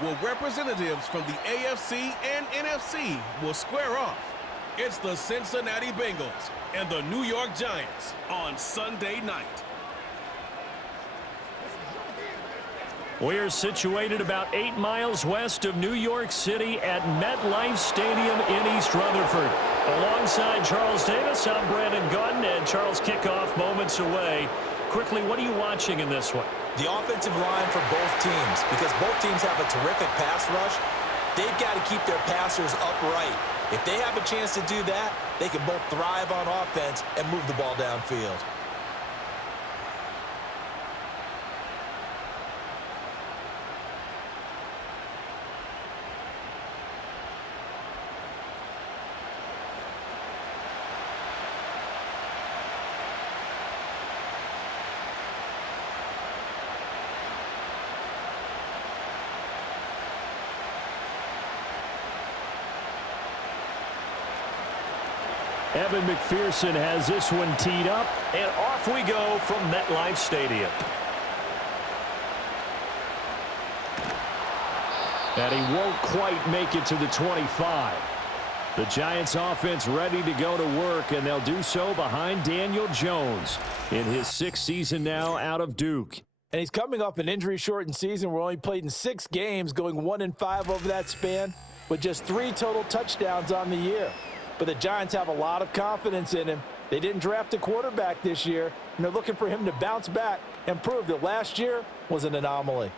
where representatives from the AFC and NFC will square off. It's the Cincinnati Bengals and the New York Giants on Sunday night. We're situated about 8 miles west of New York City at MetLife Stadium in East Rutherford. Alongside Charles Davis, I'm Brandon Gaudin, and Charles, kickoff moments away. Quickly, what are you watching in this one? The offensive line for both teams, because both teams have a terrific pass rush. They've got to keep their passers upright. If they have a chance to do that, they can both thrive on offense and move the ball downfield. Evan McPherson has this one teed up, and off we go from MetLife Stadium. And he won't quite make it to the 25. The Giants offense ready to go to work, and they'll do so behind Daniel Jones in his 6th season now out of Duke. And he's coming off an injury-shortened season where he only played in 6 games, going 1-5 over that span, with just 3 total touchdowns on the year. But the Giants have a lot of confidence in him. They didn't draft a quarterback this year, and they're looking for him to bounce back and prove that last year was an anomaly.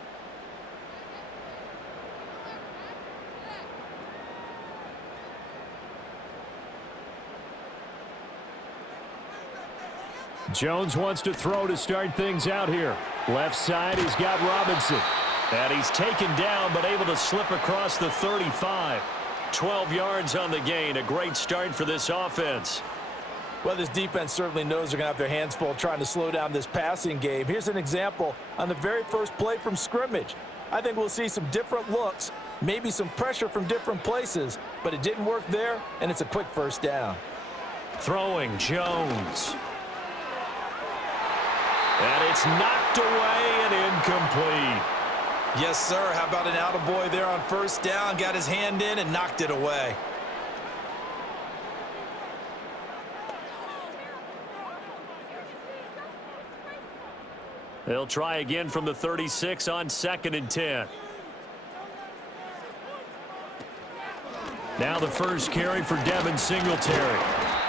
Jones wants to throw to start things out here. Left side, he's got Robinson. And he's taken down, but able to slip across the 35. 12 yards on the gain. A great start for this offense. Well, this defense certainly knows they're going to have their hands full trying to slow down this passing game. Here's an example on the very first play from scrimmage. I think we'll see some different looks, maybe some pressure from different places, but it didn't work there, and it's a quick first down. Throwing Jones. And it's knocked away and incomplete. Yes, sir. How about an attaboy there on first down? Got his hand in and knocked it away. They'll try again from the 36 on 2nd and 10. Now the first carry for Devin Singletary.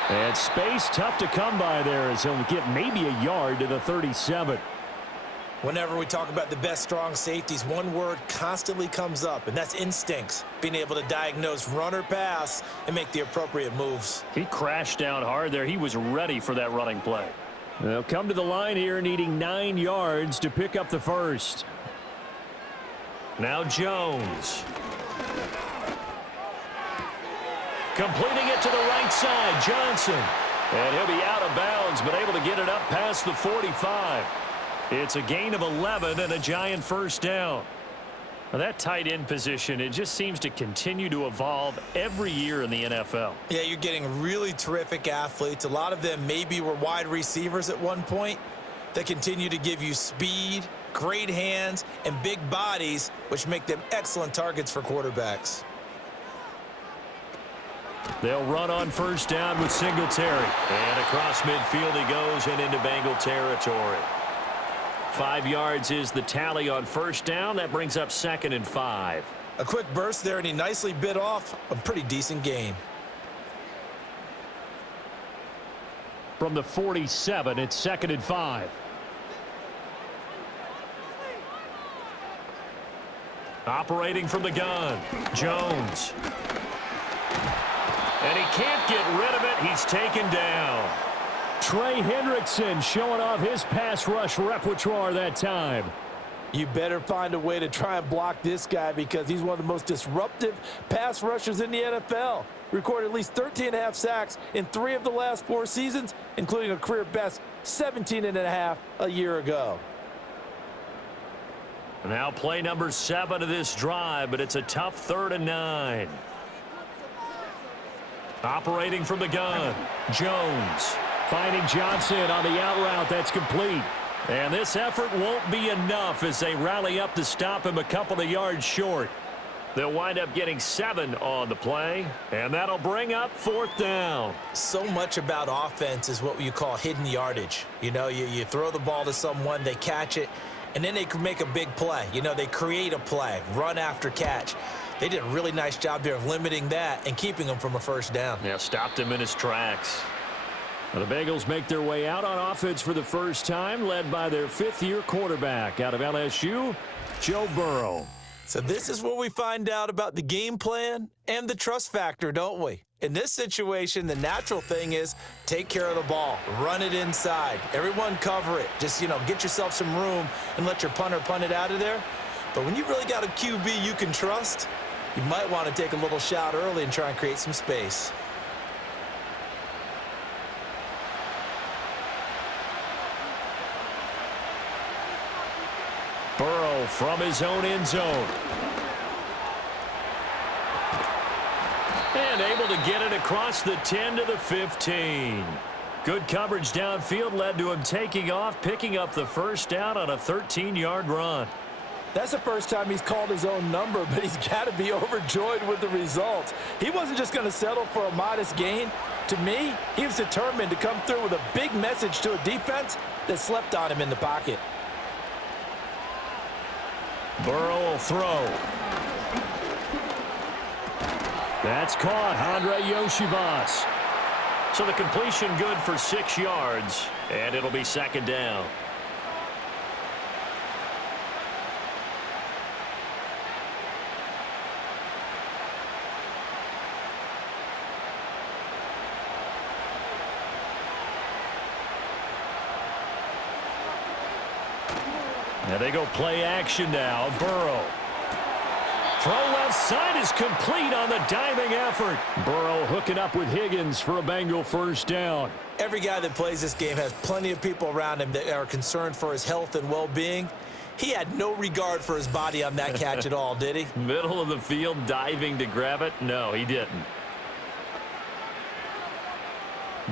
And space tough to come by there as he'll get maybe a yard to the 37. Whenever we talk about the best strong safeties, one word constantly comes up, and that's instincts. Being able to diagnose run or pass and make the appropriate moves. He crashed down hard there. He was ready for that running play. They'll come to the line here needing 9 yards to pick up the first. Now Jones. Completing it to the right side, Johnson. And he'll be out of bounds, but able to get it up past the 45. It's a gain of 11 and a Giant first down. Now that tight end position, it just seems to continue to evolve every year in the NFL. Yeah, you're getting really terrific athletes. A lot of them maybe were wide receivers at one point that continue to give you speed, great hands, and big bodies, which make them excellent targets for quarterbacks. They'll run on first down with Singletary. And across midfield he goes and into Bengal territory. 5 yards is the tally on first down. That brings up 2nd and 5. A quick burst there, and he nicely bit off a pretty decent gain. From the 47, it's 2nd and 5. Operating from the gun, Jones. And he can't get rid of it. He's taken down. Trey Hendrickson showing off his pass rush repertoire that time. You better find a way to try and block this guy because he's one of the most disruptive pass rushers in the NFL. Recorded at least 13.5 sacks in 3 of the last 4 seasons, including a career best 17.5 a year ago. Now play number 7 of this drive, but it's a tough 3rd and 9. Operating from the gun, Jones. Finding Johnson on the out route. That's complete. And this effort won't be enough as they rally up to stop him a couple of yards short. They'll wind up getting 7 on the play, and that'll bring up 4th down. So much about offense is what you call hidden yardage. You know, you throw the ball to someone, they catch it, and then they can make a big play. You know, they create a play, run after catch. They did a really nice job there of limiting that and keeping him from a first down. Yeah, stopped him in his tracks. Well, the Bengals make their way out on offense for the first time, led by their 5th-year quarterback out of LSU, Joe Burrow. So this is where we find out about the game plan and the trust factor, don't we? In this situation, the natural thing is take care of the ball, run it inside, everyone cover it. Just, you know, get yourself some room and let your punter punt it out of there. But when you really got a QB you can trust, you might want to take a little shot early and try and create some space. Burrow from his own end zone. And able to get it across the 10 to the 15. Good coverage downfield led to him taking off, picking up the first down on a 13-yard run. That's the first time he's called his own number, but he's got to be overjoyed with the results. He wasn't just going to settle for a modest gain. To me, he was determined to come through with a big message to a defense that slept on him in the pocket. Burrow will throw. That's caught. Andre Yoshivas. So the completion good for 6 yards, and it'll be 2nd down. And they go play action now. Burrow. Throw left side is complete on the diving effort. Burrow hooking up with Higgins for a Bengal first down. Every guy that plays this game has plenty of people around him that are concerned for his health and well-being. He had no regard for his body on that catch at all, did he? Middle of the field diving to grab it? No, he didn't.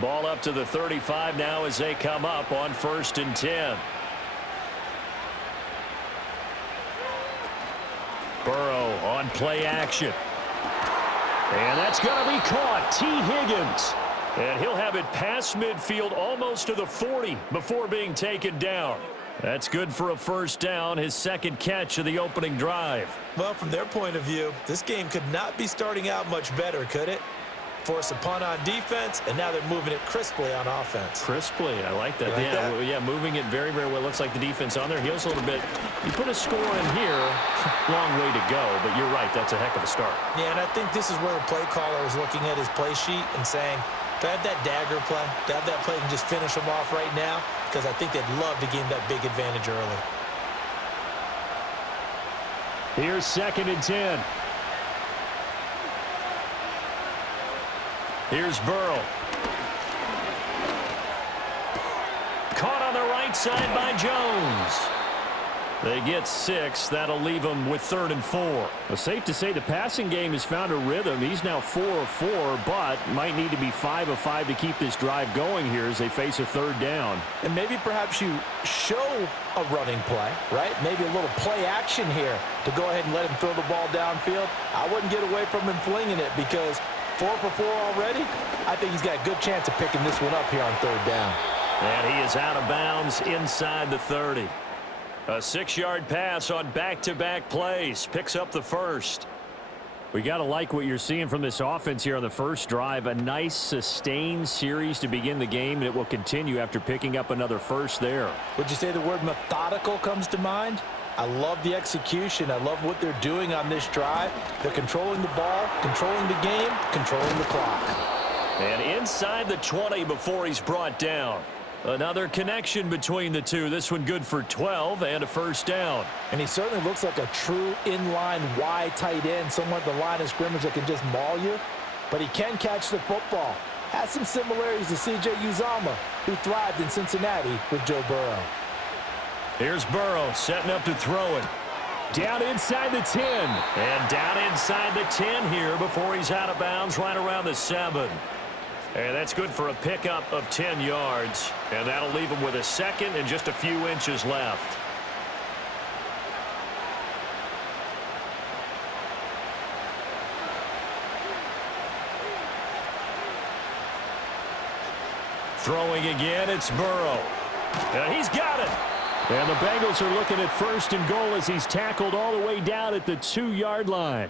Ball up to the 35 now as they come up on 1st and 10. Burrow on play action. And that's going to be caught. T. Higgins. And he'll have it past midfield almost to the 40 before being taken down. That's good for a first down, his 2nd catch of the opening drive. Well, from their point of view, this game could not be starting out much better, could it? Force a punt on defense, and now they're moving it crisply on offense. Crisply, I like that. Like that? Yeah, moving it very, very well. Looks like the defense on their heels a little bit. You put a score in here, long way to go, but you're right, that's a heck of a start. Yeah, and I think this is where the play caller is looking at his play sheet and saying, to have that dagger play, to have that play and just finish them off right now, because I think they'd love to gain that big advantage early. Here's 2nd and 10. Here's Burrow. Caught on the right side by Jones. They get 6. That'll leave them with 3rd and 4. Well, safe to say the passing game has found a rhythm. He's now 4 of 4, but might need to be 5 of 5 to keep this drive going here as they face a 3rd down. And maybe perhaps you show a running play, right? Maybe a little play action here to go ahead and let him throw the ball downfield. I wouldn't get away from him flinging it because 4 for 4 already. I think he's got a good chance of picking this one up here on 3rd down. And he is out of bounds inside the 30. A 6-yard pass on back-to-back plays. Picks up the first. We got to like what you're seeing from this offense here on the first drive. A nice sustained series to begin the game, and it will continue after picking up another first there. Would you say the word methodical comes to mind? I love the execution. I love what they're doing on this drive. They're controlling the ball, controlling the game, controlling the clock. And inside the 20 before he's brought down. Another connection between the two. This one good for 12 and a first down. And he certainly looks like a true inline wide tight end, someone at the line of scrimmage that can just maul you. But he can catch the football. Has some similarities to C.J. Uzomah, who thrived in Cincinnati with Joe Burrow. Here's Burrow setting up to throw it. Down inside the 10. And down inside the 10 here before he's out of bounds right around the 7. And that's good for a pickup of 10 yards. And that'll leave him with a second and just a few inches left. Throwing again, it's Burrow. And he's got it. And the Bengals are looking at 1st and goal as he's tackled all the way down at the 2-yard line.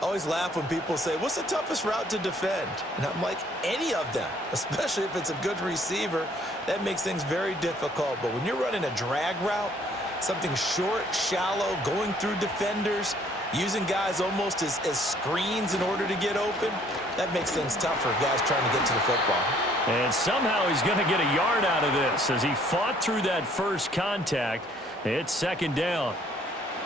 I always laugh when people say, what's the toughest route to defend? And I'm like, any of them, especially if it's a good receiver. That makes things very difficult. But when you're running a drag route, something short, shallow, going through defenders, using guys almost as screens in order to get open, that makes things tough for guys trying to get to the football. And somehow he's going to get a yard out of this as he fought through that first contact. It's 2nd down.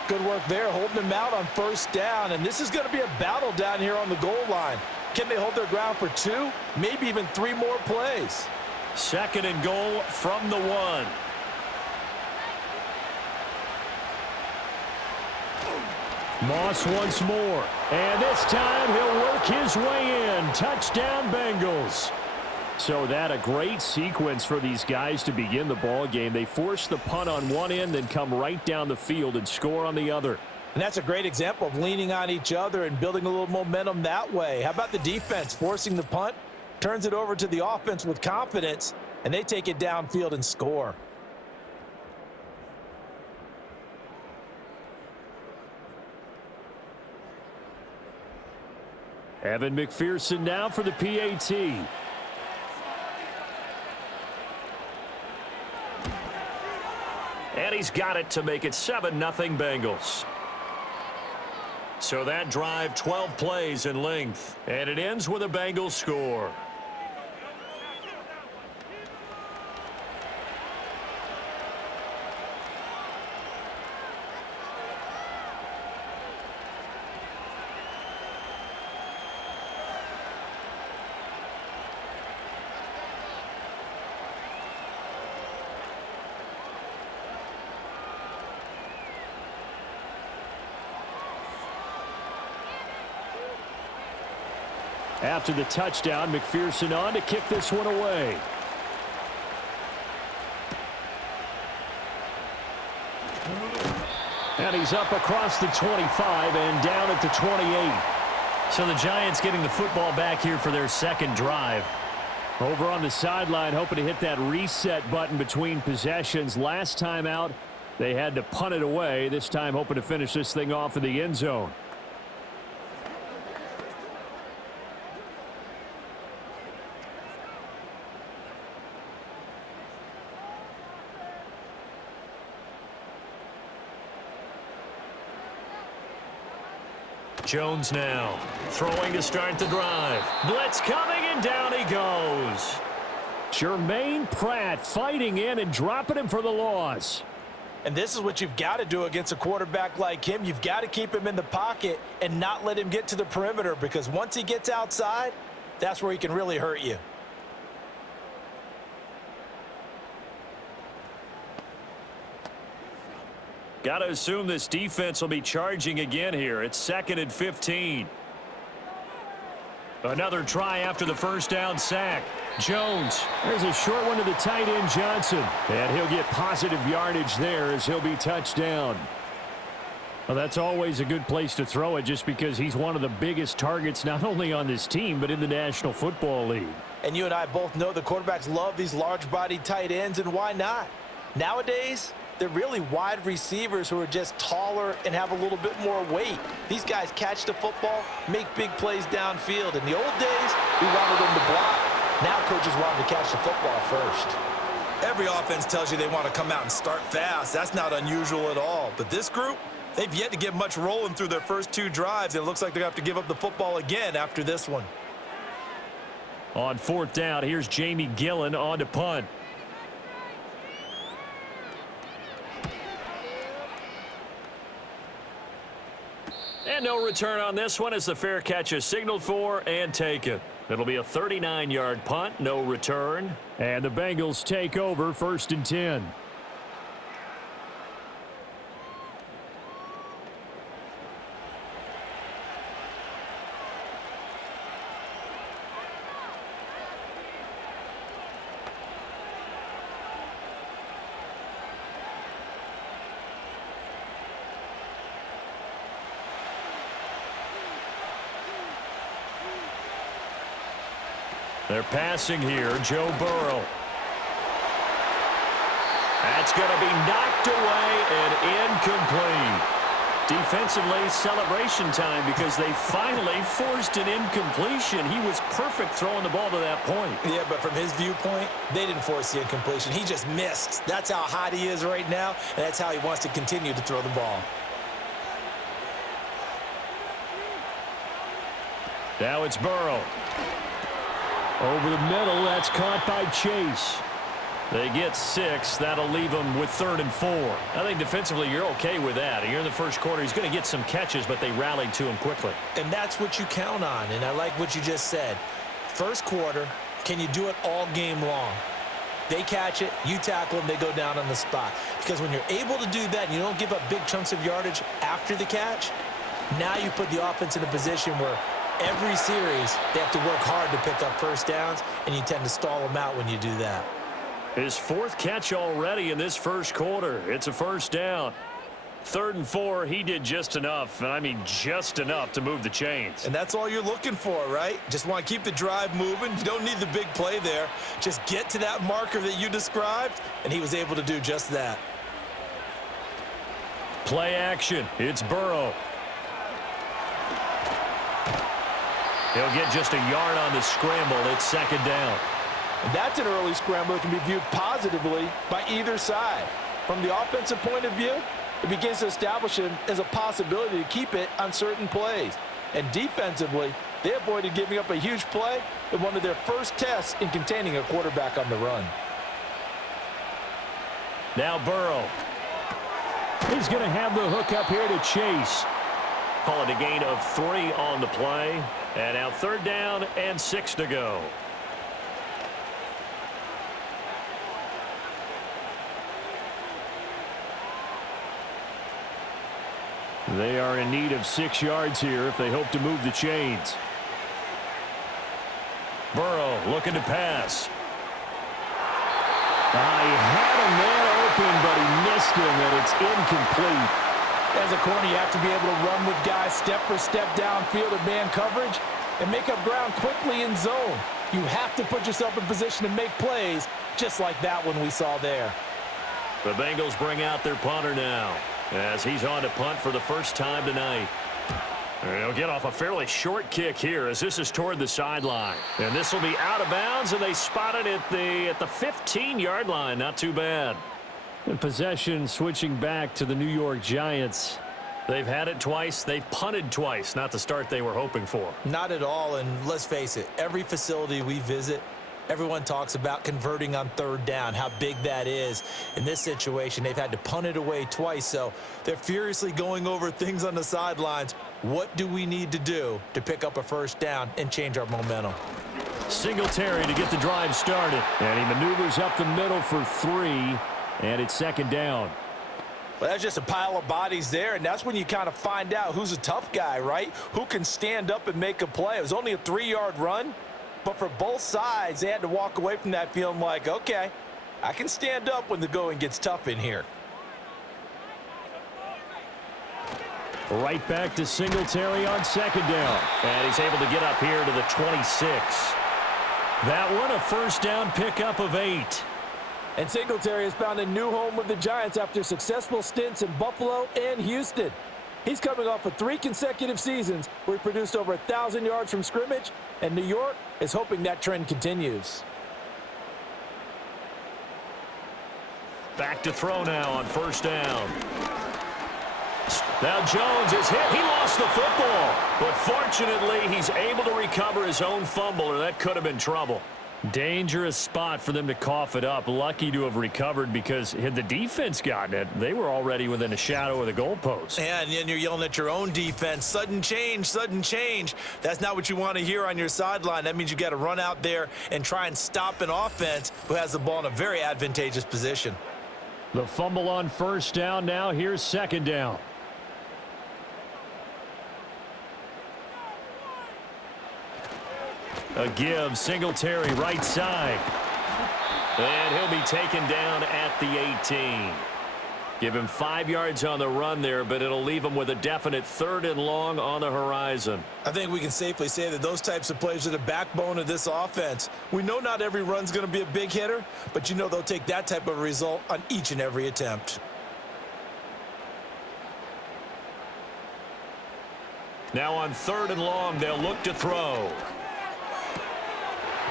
Good work there, holding him out on 1st down. And this is going to be a battle down here on the goal line. Can they hold their ground for 2, maybe even 3 more plays? 2nd and goal from the 1. Moss once more. And this time he'll work his way in. Touchdown, Bengals. So that a great sequence for these guys to begin the ball game. They force the punt on one end, then come right down the field and score on the other. And that's a great example of leaning on each other and building a little momentum that way. How about the defense forcing the punt, turns it over to the offense with confidence, and they take it downfield and score. Evan McPherson now for the PAT. And he's got it to make it 7-0 Bengals. So that drive, 12 plays in length. And it ends with a Bengals score. After the touchdown, McPherson on to kick this one away. And he's up across the 25 and down at the 28. So the Giants getting the football back here for their 2nd drive. Over on the sideline, hoping to hit that reset button between possessions. Last time out, they had to punt it away. This time hoping to finish this thing off in the end zone. Jones now throwing to start the drive. Blitz coming, and down he goes. Jermaine Pratt fighting in and dropping him for the loss. And this is what you've got to do against a quarterback like him. You've got to keep him in the pocket and not let him get to the perimeter, because once he gets outside, that's where he can really hurt you. Got to assume this defense will be charging again here. It's 2nd and 15. Another try after the 1st down sack. Jones. There's a short one to the tight end, Johnson. And he'll get positive yardage there as he'll be touched down. Well, that's always a good place to throw it, just because he's one of the biggest targets not only on this team but in the National Football League. And you and I both know the quarterbacks love these large-bodied tight ends, and why not? Nowadays, they're really wide receivers who are just taller and have a little bit more weight. These guys catch the football, make big plays downfield. In the old days, we wanted them to block. Now coaches want them to catch the football first. Every offense tells you they want to come out and start fast. That's not unusual at all. But this group, they've yet to get much rolling through their first 2 drives. And it looks like they're going to have to give up the football again after this one. On 4th down, here's Jamie Gillen on to punt. And no return on this one as the fair catch is signaled for and taken. It'll be a 39-yard punt, no return. And the Bengals take over 1st and 10. They're passing here. Joe Burrow. That's going to be knocked away and incomplete. Defensively, celebration time because they finally forced an incompletion. He was perfect throwing the ball to that point. Yeah, but from his viewpoint, they didn't force the incompletion. He just missed. That's how hot he is right now, and that's how he wants to continue to throw the ball. Now it's Burrow. Over the middle, that's caught by Chase. They get 6. That'll leave them with 3rd and 4. I think defensively you're okay with that. Here in the first quarter, he's going to get some catches, but they rallied to him quickly. And that's what you count on, and I like what you just said. First quarter, can you do it all game long? They catch it, you tackle them, they go down on the spot. Because when you're able to do that and you don't give up big chunks of yardage after the catch, now you put the offense in a position where every series they have to work hard to pick up first downs, and you tend to stall them out when you do that. His 4th catch already in this first quarter. It's a first down. 3rd and 4, he did just enough, and I mean just enough to move the chains. And that's all you're looking for, right? Just want to keep the drive moving. You don't need the big play there. Just get to that marker that you described, and he was able to do just that. Play action. It's Burrow. He'll get just a yard on the scramble. It's 2nd down. And that's an early scramble that can be viewed positively by either side. From the offensive point of view, it begins to establish him as a possibility to keep it on certain plays. And defensively, they avoided giving up a huge play in one of their first tests in containing a quarterback on the run. Now Burrow. He's going to have the hook up here to Chase. Call it a gain of 3 on the play. And now 3rd down and 6 to go. They are in need of 6 yards here if they hope to move the chains. Burrow looking to pass. He had a man open, but he missed him, and it's incomplete. As a corner, you have to be able to run with guys step for step downfield in man coverage and make up ground quickly in zone. You have to put yourself in position to make plays, just like that one we saw there. The Bengals bring out their punter now, as he's on to punt for the first time tonight. He'll get off a fairly short kick here as this is toward the sideline. And this will be out of bounds, and they spot it at the 15-yard line. Not too bad. And possession switching back to the New York Giants. They've had it twice. They've punted twice. Not the start they were hoping for. Not at all, and let's face it, every facility we visit, everyone talks about converting on 3rd down, how big that is. In this situation, they've had to punt it away twice, so they're furiously going over things on the sidelines. What do we need to do to pick up a first down and change our momentum? Singletary to get the drive started. And he maneuvers up the middle for 3, and it's 2nd down. Well, that's just a pile of bodies there, and that's when you kind of find out who's a tough guy, right? Who can stand up and make a play. It was only a 3-yard run. But for both sides, they had to walk away from that feeling like, okay, I can stand up when the going gets tough in here. Right back to Singletary on 2nd down. And he's able to get up here to the 26. That one a first down pickup of 8. And Singletary has found a new home with the Giants after successful stints in Buffalo and Houston. He's coming off of 3 consecutive seasons where he produced over 1,000 yards from scrimmage, and New York is hoping that trend continues. Back to throw now on 1st down. Now Jones is hit. He lost the football, but fortunately he's able to recover his own fumble, or that could have been trouble. Dangerous spot for them to cough it up. Lucky to have recovered, because had the defense gotten it, they were already within a shadow of the goalpost. And you're yelling at your own defense, sudden change, sudden change. That's not what you want to hear on your sideline. That means you got to run out there and try and stop an offense who has the ball in a very advantageous position. The fumble on 1st down. Now here's 2nd down. A give, Singletary right side. And he'll be taken down at the 18. Give him 5 yards on the run there, but it'll leave him with a definite 3rd and long on the horizon. I think we can safely say that those types of plays are the backbone of this offense. We know not every run's going to be a big hitter, but you know they'll take that type of result on each and every attempt. Now on 3rd and long, they'll look to throw.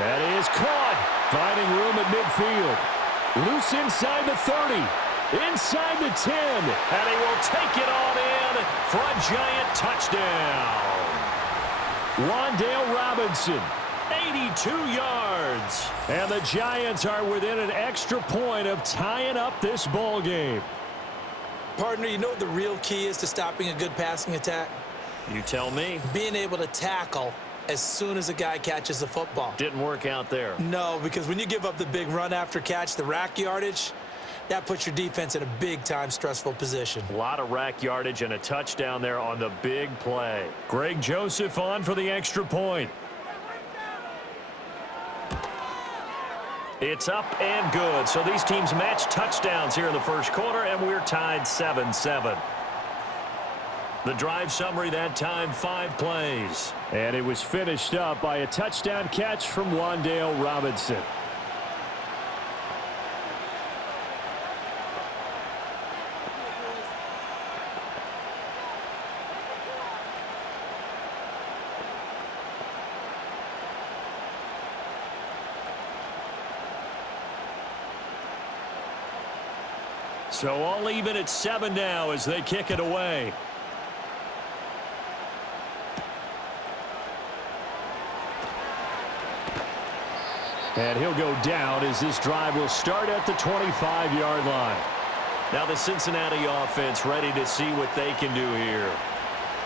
That is caught. Finding room at midfield. Loose inside the 30. Inside the 10, and he will take it on in for a giant touchdown. Wan'Dale Robinson, 82 yards. And the Giants are within an extra point of tying up this ball game. Partner, you know what the real key is to stopping a good passing attack? You tell me. Being able to tackle as soon as a guy catches the football. Didn't work out there. No, because when you give up the big run after catch, the rack yardage, that puts your defense in a big-time stressful position. A lot of rack yardage and a touchdown there on the big play. Greg Joseph on for the extra point. It's up and good. So these teams match touchdowns here in the first quarter, and we're tied 7-7. The drive summary that time, 5 plays. And it was finished up by a touchdown catch from Wan'Dale Robinson. So all even at 7 now as they kick it away. And he'll go down as this drive will start at the 25-yard line. Now the Cincinnati offense ready to see what they can do here.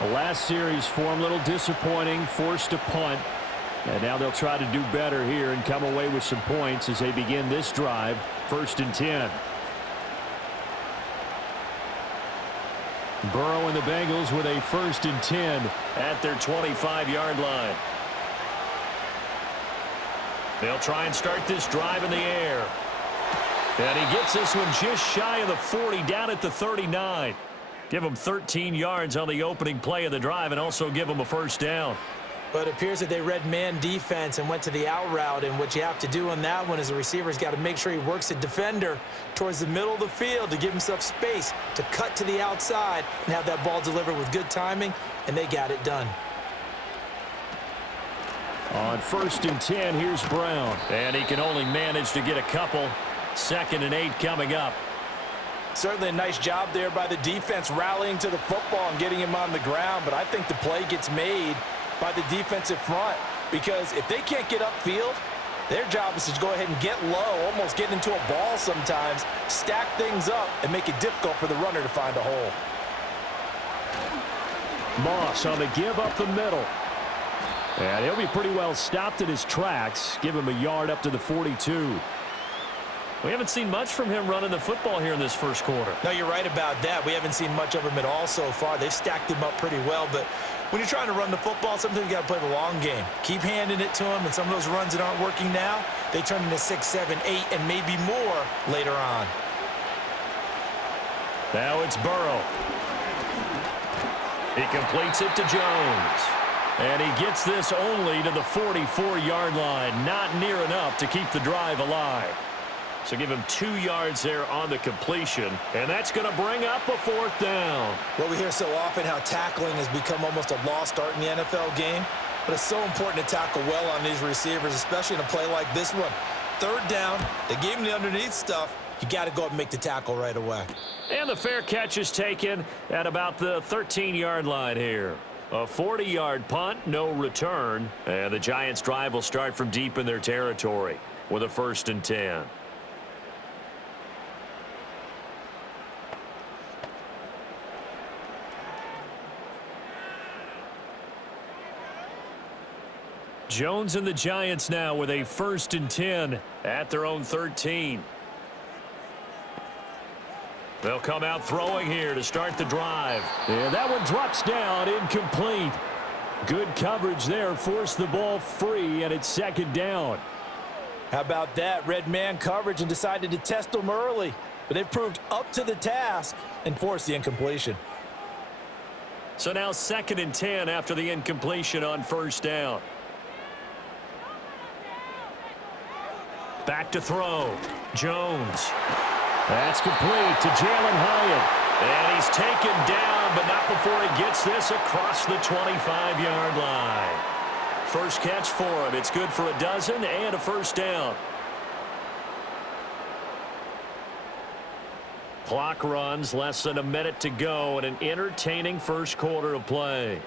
The last series for them a little disappointing, forced a punt. And now they'll try to do better here and come away with some points as they begin this drive, 1st and 10. Burrow and the Bengals with a 1st and 10 at their 25-yard line. They'll try and start this drive in the air. And he gets this one just shy of the 40, down at the 39. Give him 13 yards on the opening play of the drive and also give him a 1st down. But it appears that they read man defense and went to the out route, and what you have to do on that one is the receiver's got to make sure he works the defender towards the middle of the field to give himself space to cut to the outside and have that ball delivered with good timing, and they got it done. On 1st and 10, here's Brown. And he can only manage to get a couple. 2nd and 8 coming up. Certainly a nice job there by the defense rallying to the football and getting him on the ground, but I think the play gets made by the defensive front, because if they can't get upfield, their job is to go ahead and get low, almost get into a ball sometimes, stack things up, and make it difficult for the runner to find a hole. Moss on the give up the middle. And he'll be pretty well stopped in his tracks. Give him a yard up to the 42. We haven't seen much from him running the football here in this first quarter. No, you're right about that. We haven't seen much of him at all so far. They've stacked him up pretty well, but when you're trying to run the football, sometimes you got to play the long game. Keep handing it to him, and some of those runs that aren't working now, they turn into 6, 7, 8, and maybe more later on. Now it's Burrow. He completes it to Jones. And he gets this only to the 44-yard line. Not near enough to keep the drive alive. So give him 2 yards there on the completion. And that's going to bring up a 4th down. Well, we hear so often how tackling has become almost a lost art in the NFL game. But it's so important to tackle well on these receivers, especially in a play like this one. 3rd down, they gave him the underneath stuff. You got to go up and make the tackle right away. And the fair catch is taken at about the 13-yard line here. A 40-yard punt, no return. And the Giants' drive will start from deep in their territory with a 1st and 10. Jones and the Giants now with a 1st and 10 at their own 13. They'll come out throwing here to start the drive. And that one drops down, incomplete. Good coverage there, forced the ball free, and it's 2nd down. How about that? Red man coverage and decided to test them early. but they proved up to the task and forced the incompletion. So now 2nd and 10 after the incompletion on first down. Back to throw. Jones. That's complete to Jalen Hyatt. And he's taken down, but not before he gets this across the 25-yard line. First catch for him. It's good for a dozen and a first down. Clock runs, less than a minute to go, and an entertaining first quarter of play.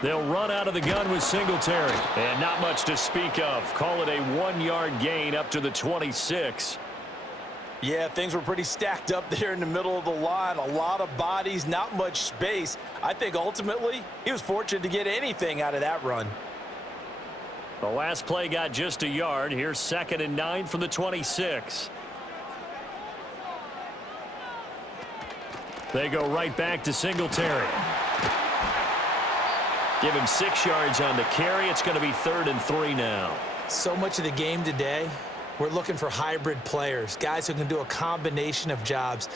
They'll run out of the gun with Singletary. And not much to speak of. Call it a 1-yard gain up to the 26. Yeah, things were pretty stacked up there in the middle of the line. A lot of bodies, not much space. I think ultimately he was fortunate to get anything out of that run. The last play got just a yard. Here's 2nd and 9 from the 26. They go right back to Singletary. Give him 6 yards on the carry. It's going to be 3rd and 3 now. So much of the game today, we're looking for hybrid players, guys who can do a combination of jobs.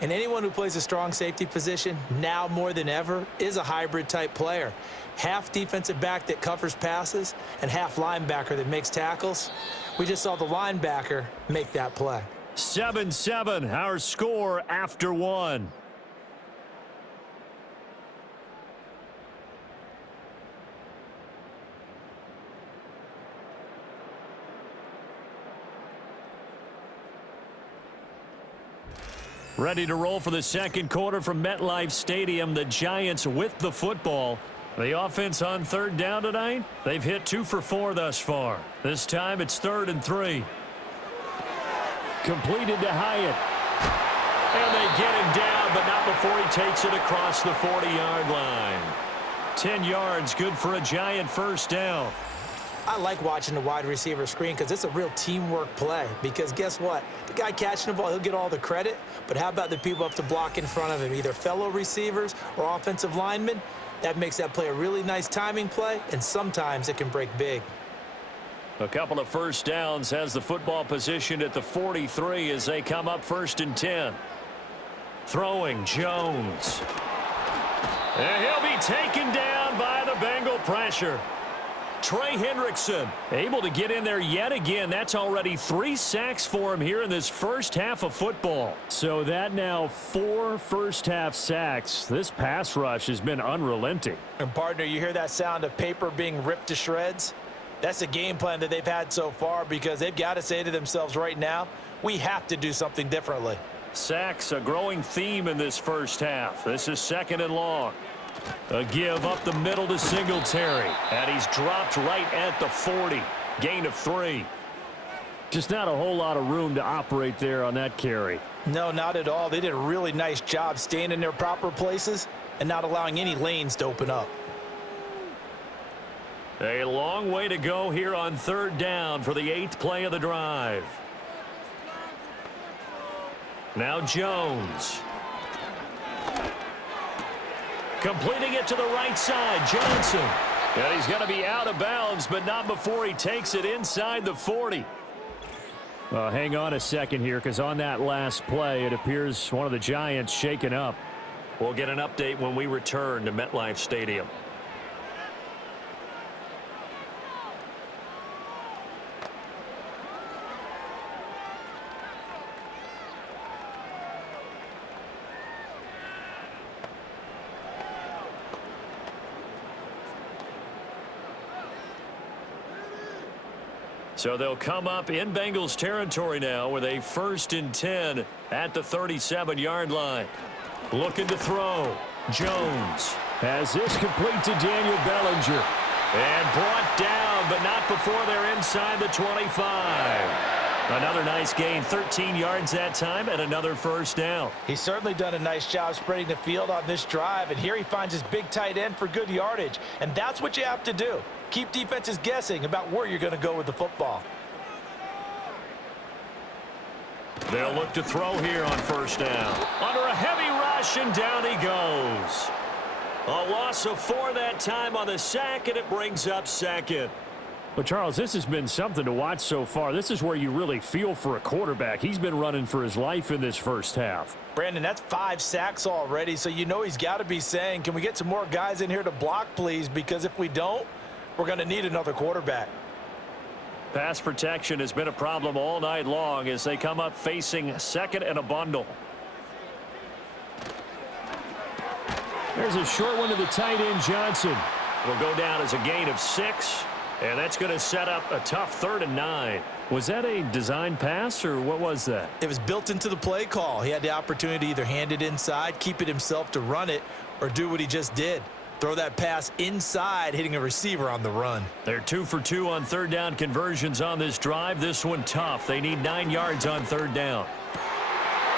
And anyone who plays a strong safety position, now more than ever, is a hybrid type player. Half defensive back that covers passes and half linebacker that makes tackles. We just saw the linebacker make that play. 7-7, our score after 1. Ready to roll for the second quarter from MetLife Stadium. The Giants with the football. The offense on 3rd down tonight. They've hit 2 for 4 thus far. This time it's 3rd and 3. Completed to Hyatt. And they get him down, but not before he takes it across the 40-yard line. 10 yards, good for a Giant first down. I like watching the wide receiver screen because it's a real teamwork play. Because guess what? The guy catching the ball, he'll get all the credit. But how about the people up to block in front of him, either fellow receivers or offensive linemen? That makes that play a really nice timing play, and sometimes it can break big. A couple of first downs, has the football positioned at the 43 as they come up 1st and 10. Throwing, Jones. And he'll be taken down by the Bengal pressure. Trey Hendrickson able to get in there yet again. That's already 3 sacks for him here in this first half of football. So that now 4 first-half sacks. This pass rush has been unrelenting. And, partner, you hear that sound of paper being ripped to shreds? That's the game plan that they've had so far because they've got to say to themselves right now, we have to do something differently. Sacks, a growing theme in this first half. This is 2nd and long. A give up the middle to Singletary. And he's dropped right at the 40. Gain of 3. Just not a whole lot of room to operate there on that carry. No, not at all. They did a really nice job staying in their proper places and not allowing any lanes to open up. A long way to go here on 3rd down for the 8th play of the drive. Now Jones. Completing it to the right side, Johnson. And he's going to be out of bounds, but not before he takes it inside the 40. Hang on a second here, because on that last play, it appears one of the Giants shaken up. We'll get an update when we return to MetLife Stadium. So they'll come up in Bengals territory now with a 1st and 10 at the 37-yard line. Looking to throw. Jones has this complete to Daniel Bellinger. And brought down, but not before they're inside the 25. Another nice gain, 13 yards that time, and another first down. He's certainly done a nice job spreading the field on this drive, and here he finds his big tight end for good yardage. And that's what you have to do. Keep defenses guessing about where you're going to go with the football. They'll look to throw here on 1st down. Under a heavy rush, and down he goes. A loss of 4 that time on the sack, and it brings up 2nd. Well, Charles, this has been something to watch so far. This is where you really feel for a quarterback. He's been running for his life in this first half. Brandon, that's 5 sacks already, so you know he's got to be saying, can we get some more guys in here to block, please? Because if we don't, we're going to need another quarterback. Pass protection has been a problem all night long as they come up facing second and a bundle. There's a short one to the tight end, Johnson. It'll go down as a gain of 6, and that's going to set up a tough 3rd and 9. Was that a design pass, or what was that? It was built into the play call. He had the opportunity to either hand it inside, keep it himself to run it, or do what he just did. Throw that pass inside, hitting a receiver on the run. They're 2 for 2 on 3rd down conversions on this drive. This one tough. They need 9 yards on 3rd down.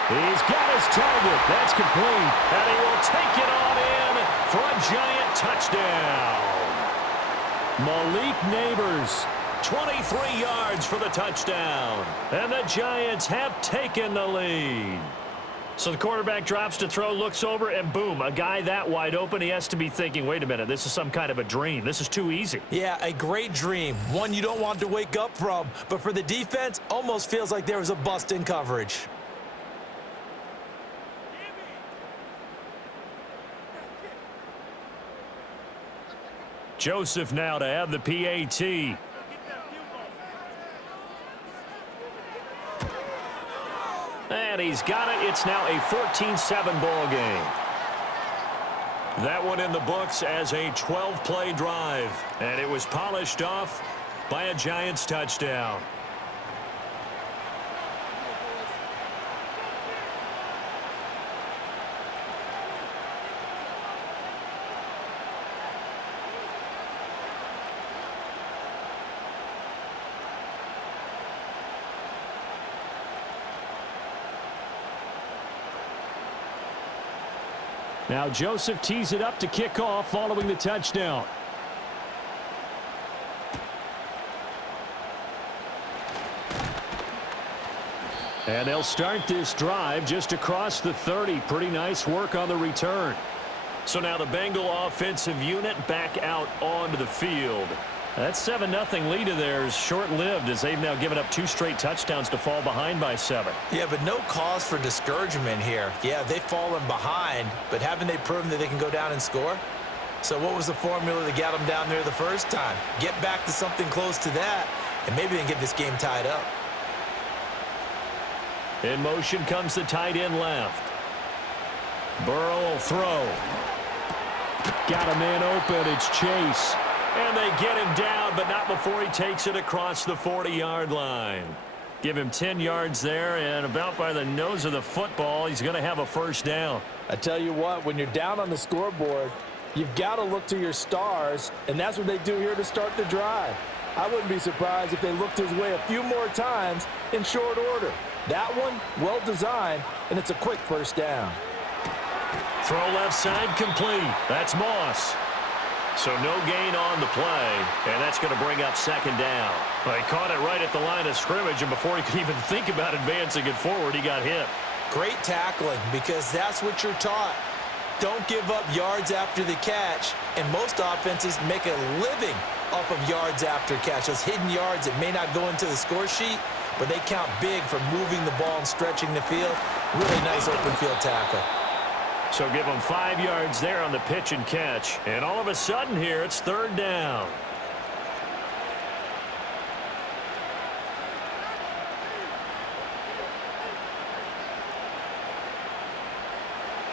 He's got his target. That's complete. And he will take it on in for a giant touchdown. Malik Neighbors, 23 yards for the touchdown. And the Giants have taken the lead. So the quarterback drops to throw, looks over, and boom, a guy that wide open. He has to be thinking, wait a minute, this is some kind of a dream. This is too easy. Yeah, a great dream. One you don't want to wake up from. But for the defense, almost feels like there was a bust in coverage. Joseph now to have the PAT. And he's got it. It's now a 14-7 ball game. That one in the books as a 12-play drive. And it was polished off by a Giants touchdown. Now Joseph tees it up to kick off following the touchdown. And they'll start this drive just across the 30. Pretty nice work on the return. So now the Bengal offensive unit back out onto the field. That 7-0 lead of theirs short-lived as they've now given up 2 straight touchdowns to fall behind by 7. Yeah, but no cause for discouragement here. Yeah, they've fallen behind, but haven't they proven that they can go down and score? So what was the formula that got them down there the first time? Get back to something close to that, and maybe they can get this game tied up. In motion comes the tight end left. Burrow will throw. Got a man open. It's Chase. And they get him down, but not before he takes it across the 40-yard line. Give him 10 yards there, and about by the nose of the football, he's going to have a first down. I tell you what, when you're down on the scoreboard, you've got to look to your stars, and that's what they do here to start the drive. I wouldn't be surprised if they looked his way a few more times in short order. That one, well designed, and it's a quick first down. Throw left side complete. That's Moss. So no gain on the play, and that's going to bring up 2nd down. Well, he caught it right at the line of scrimmage, and before he could even think about advancing it forward, he got hit. Great tackling, because that's what you're taught. Don't give up yards after the catch, and most offenses make a living off of yards after catch. Those hidden yards that may not go into the score sheet, but they count big for moving the ball and stretching the field. Really nice open field tackle. So give them 5 yards there on the pitch and catch. And all of a sudden here, it's 3rd down.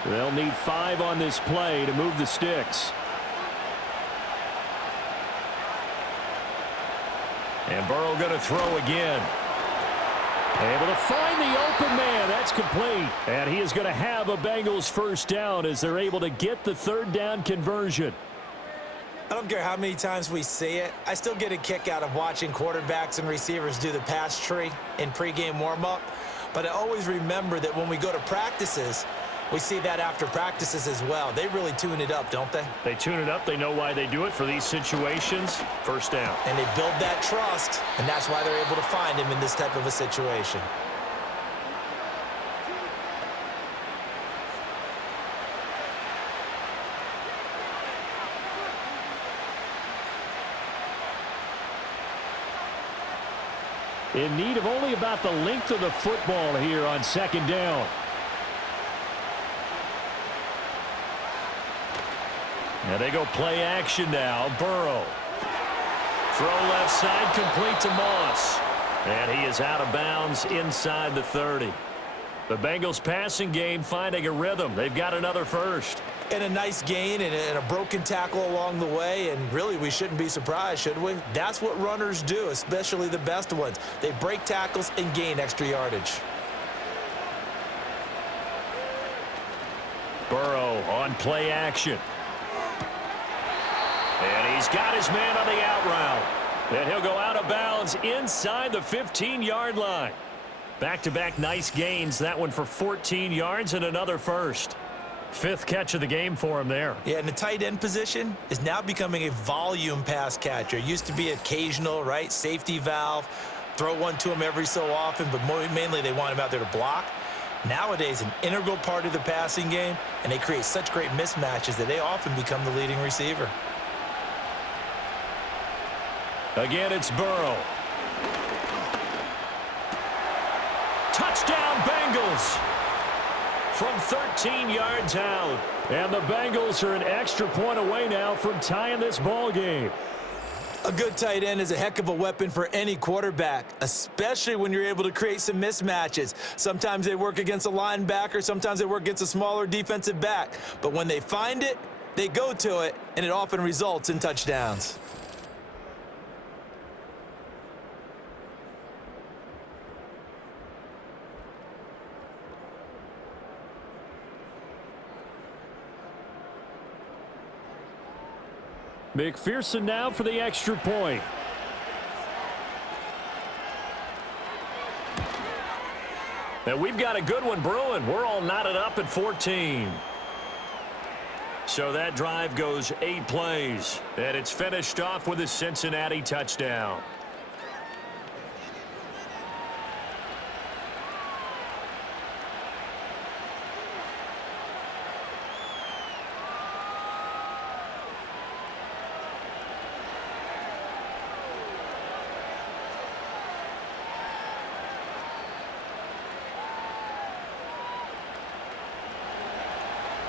They'll need 5 on this play to move the sticks. And Burrow going to throw again. Able to find the open man. That's complete. And he is going to have a Bengals first down as they're able to get the 3rd down conversion. I don't care how many times we say it. I still get a kick out of watching quarterbacks and receivers do the pass tree in pregame warm-up. But I always remember that when we go to practices, we see that after practices as well. They really tune it up, don't they? They tune it up. They know why they do it for these situations. First down. And they build that trust, and that's why they're able to find him in this type of a situation. in need of only about the length of the football here on second down. And they go play action now. Burrow. Throw left side, complete to Moss. And he is out of bounds inside the 30. The Bengals passing game finding a rhythm. They've got another first. And a nice gain and a broken tackle along the way. And really, we shouldn't be surprised, should we? That's what runners do, especially the best ones. They break tackles and gain extra yardage. Burrow on play action. And he's got his man on the out route. And he'll go out of bounds inside the 15-yard line. Back-to-back nice gains. That one for 14 yards and another first. Fifth catch of the game for him there. Yeah, and the tight end position is now becoming a volume pass catcher. It used to be occasional, right? Safety valve. Throw one to him every so often, but mainly they want him out there to block. Nowadays, an integral part of the passing game, and they create such great mismatches that they often become the leading receiver. Again, it's Burrow. Touchdown, Bengals! From 13 yards out. And the Bengals are an extra point away now from tying this ball game. A good tight end is a heck of a weapon for any quarterback, especially when you're able to create some mismatches. Sometimes they work against a linebacker, sometimes they work against a smaller defensive back. But when they find it, they go to it, and it often results in touchdowns. McPherson now for the extra point. And we've got a good one brewing. We're all knotted up at 14. So that drive goes 8 plays. And it's finished off with a Cincinnati touchdown.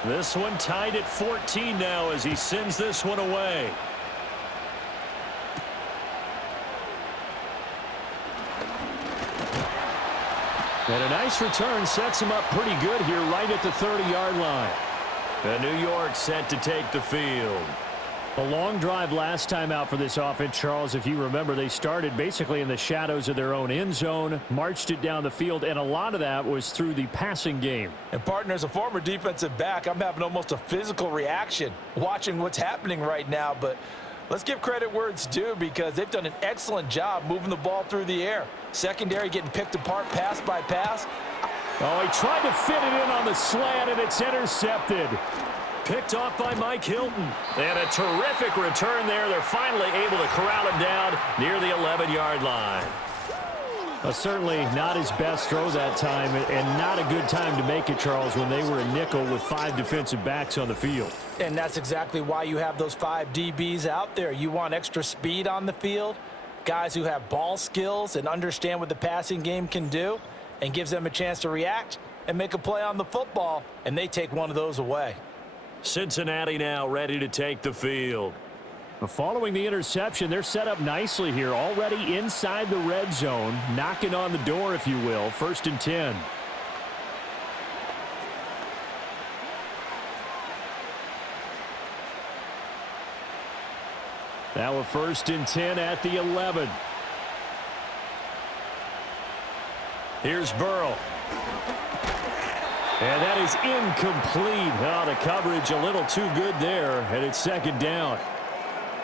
This one tied at 14 now as he sends this one away. And a nice return sets him up pretty good here right at the 30-yard line. And New York set to take the field. A long drive last time out for this offense, Charles. If you remember, they started basically in the shadows of their own end zone, marched it down the field, and a lot of that was through the passing game. And, partner, as a former defensive back, I'm having almost a physical reaction watching what's happening right now. But let's give credit where it's due because they've done an excellent job moving the ball through the air. Secondary getting picked apart pass by pass. Oh, he tried to fit it in on the slant, and it's intercepted. Picked off by Mike Hilton. And a terrific return there. They're finally able to corral him down near the 11-yard line. Certainly not his best throw that time, and not a good time to make it, Charles, when they were a nickel with 5 defensive backs on the field. And that's exactly why you have those 5 DBs out there. You want extra speed on the field, guys who have ball skills and understand what the passing game can do, and gives them a chance to react and make a play on the football, and they take one of those away. Cincinnati now ready to take the field. Following the interception, they're set up nicely here, already inside the red zone, knocking on the door, if you will. 1st and 10. Now a 1st and 10 at the 11. Here's Burrow. And that is incomplete. Oh, the coverage a little too good there, and it's 2nd down.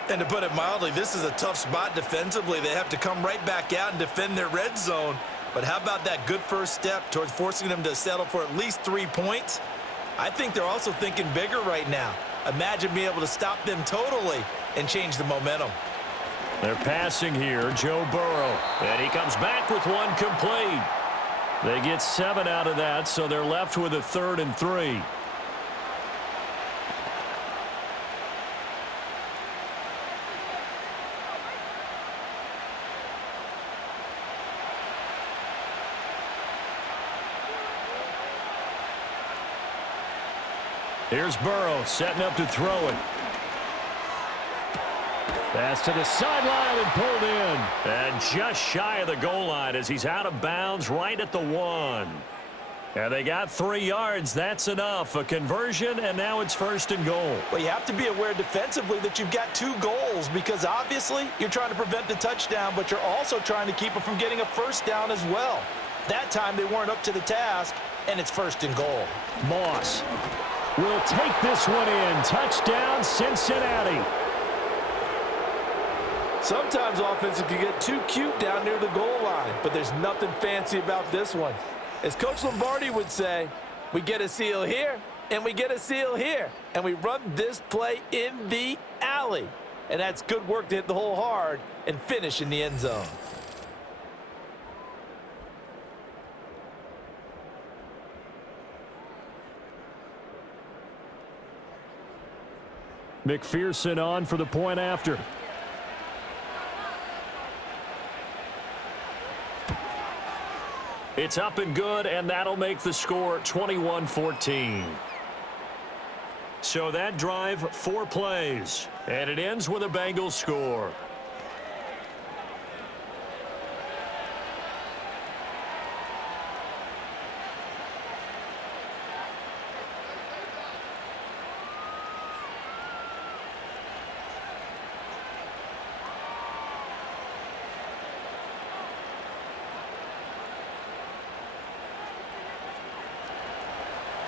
And to put it mildly, this is a tough spot defensively. They have to come right back out and defend their red zone. But how about that good first step towards forcing them to settle for at least 3 points? I think they're also thinking bigger right now. Imagine being able to stop them totally and change the momentum. They're passing here, Joe Burrow. And he comes back with one complete. They get 7 out of that, so they're left with a 3rd and 3. Here's Burrow setting up to throw it. Pass to the sideline and pulled in. And just shy of the goal line as he's out of bounds right at the 1. And they got 3 yards. That's enough. A conversion, and now it's 1st and goal. Well, you have to be aware defensively that you've got 2 goals because obviously you're trying to prevent the touchdown, but you're also trying to keep it from getting a 1st down as well. That time they weren't up to the task, and it's 1st and goal. Moss will take this one in. Touchdown, Cincinnati. Sometimes offenses can get too cute down near the goal line, but there's nothing fancy about this one. As Coach Lombardi would say, we get a seal here, and we get a seal here, and we run this play in the alley. And that's good work to hit the hole hard and finish in the end zone. McPherson on for the point after. It's up and good, and that'll make the score 21-14. So that drive, 4 plays, and it ends with a Bengals score.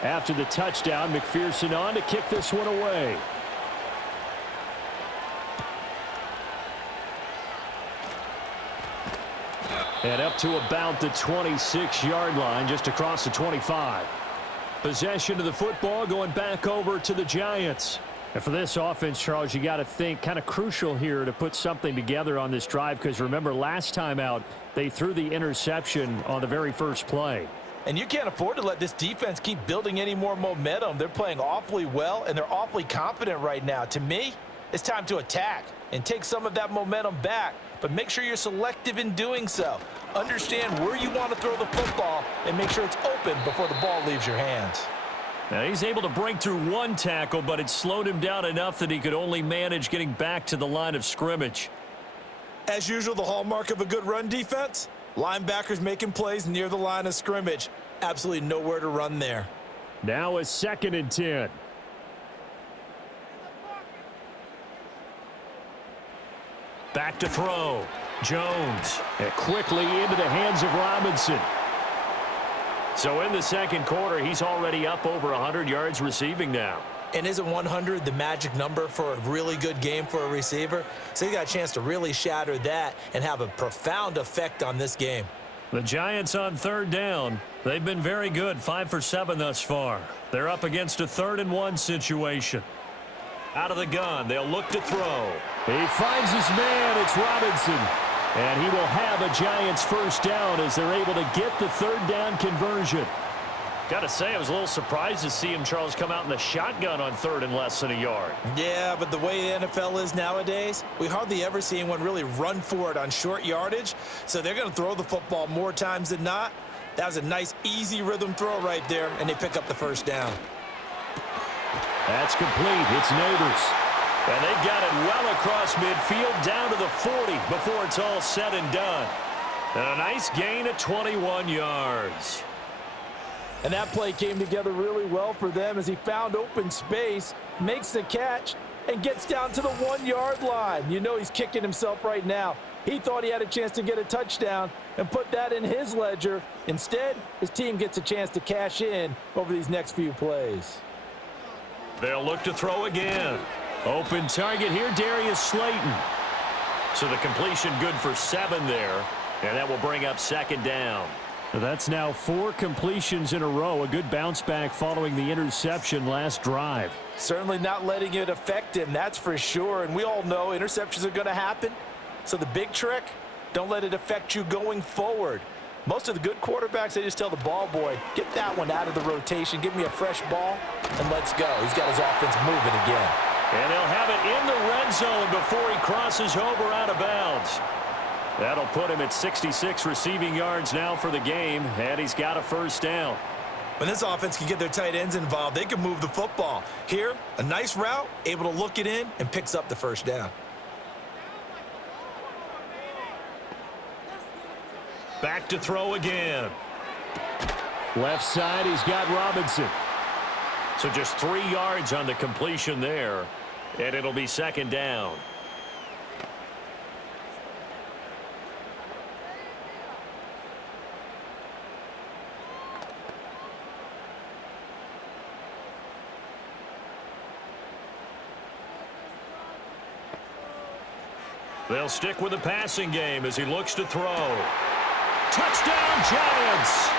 After the touchdown, McPherson on to kick this one away. And up to about the 26-yard line, just across the 25. Possession of the football going back over to the Giants. And for this offense, Charles, you got to think kind of crucial here to put something together on this drive because remember last time out, they threw the interception on the very first play. And you can't afford to let this defense keep building any more momentum. They're playing awfully well, and they're awfully confident right now. To me, it's time to attack and take some of that momentum back, but make sure you're selective in doing so. Understand where you want to throw the football and make sure it's open before the ball leaves your hands. Now he's able to break through 1 tackle, but it slowed him down enough that he could only manage getting back to the line of scrimmage. As usual, the hallmark of a good run defense, linebackers making plays near the line of scrimmage. Absolutely nowhere to run there. Now a 2nd and 10. Back to throw. Jones. And quickly into the hands of Robinson. So in the second quarter, he's already up over 100 yards receiving now. And isn't 100 the magic number for a really good game for a receiver? So he got a chance to really shatter that and have a profound effect on this game. The Giants on 3rd down. They've been very good, 5 for 7 thus far. They're up against a 3rd and 1 situation. Out of the gun, they'll look to throw. He finds his man, it's Robinson. And he will have a Giants 1st down as they're able to get the 3rd down conversion. Got to say, I was a little surprised to see him, Charles, come out in the shotgun on 3rd and less than a yard. Yeah, but the way the NFL is nowadays, we hardly ever see anyone really run for it on short yardage. So they're going to throw the football more times than not. That was a nice, easy rhythm throw right there, and they pick up the 1st down. That's complete. It's Neighbors. And they've got it well across midfield down to the 40 before it's all said and done. And a nice gain of 21 yards. And that play came together really well for them as he found open space, makes the catch, and gets down to the 1-yard line. You know he's kicking himself right now. He thought he had a chance to get a touchdown and put that in his ledger. Instead, his team gets a chance to cash in over these next few plays. They'll look to throw again. Open target here, Darius Slayton. So the completion good for 7 there, and that will bring up 2nd down. That's now 4 completions in a row. A good bounce back following the interception last drive. Certainly not letting it affect him, that's for sure. And we all know interceptions are going to happen. So the big trick, don't let it affect you going forward. Most of the good quarterbacks, they just tell the ball boy, get that one out of the rotation, give me a fresh ball, and let's go. He's got his offense moving again. And they'll have it in the red zone before he crosses over out of bounds. That'll put him at 66 receiving yards now for the game, and he's got a 1st down. When this offense can get their tight ends involved, they can move the football. Here, a nice route, able to look it in, and picks up the first down. Back to throw again. Left side, he's got Robinson. So just 3 yards on the completion there, and it'll be second down. They'll stick with the passing game as he looks to throw. Touchdown, Giants!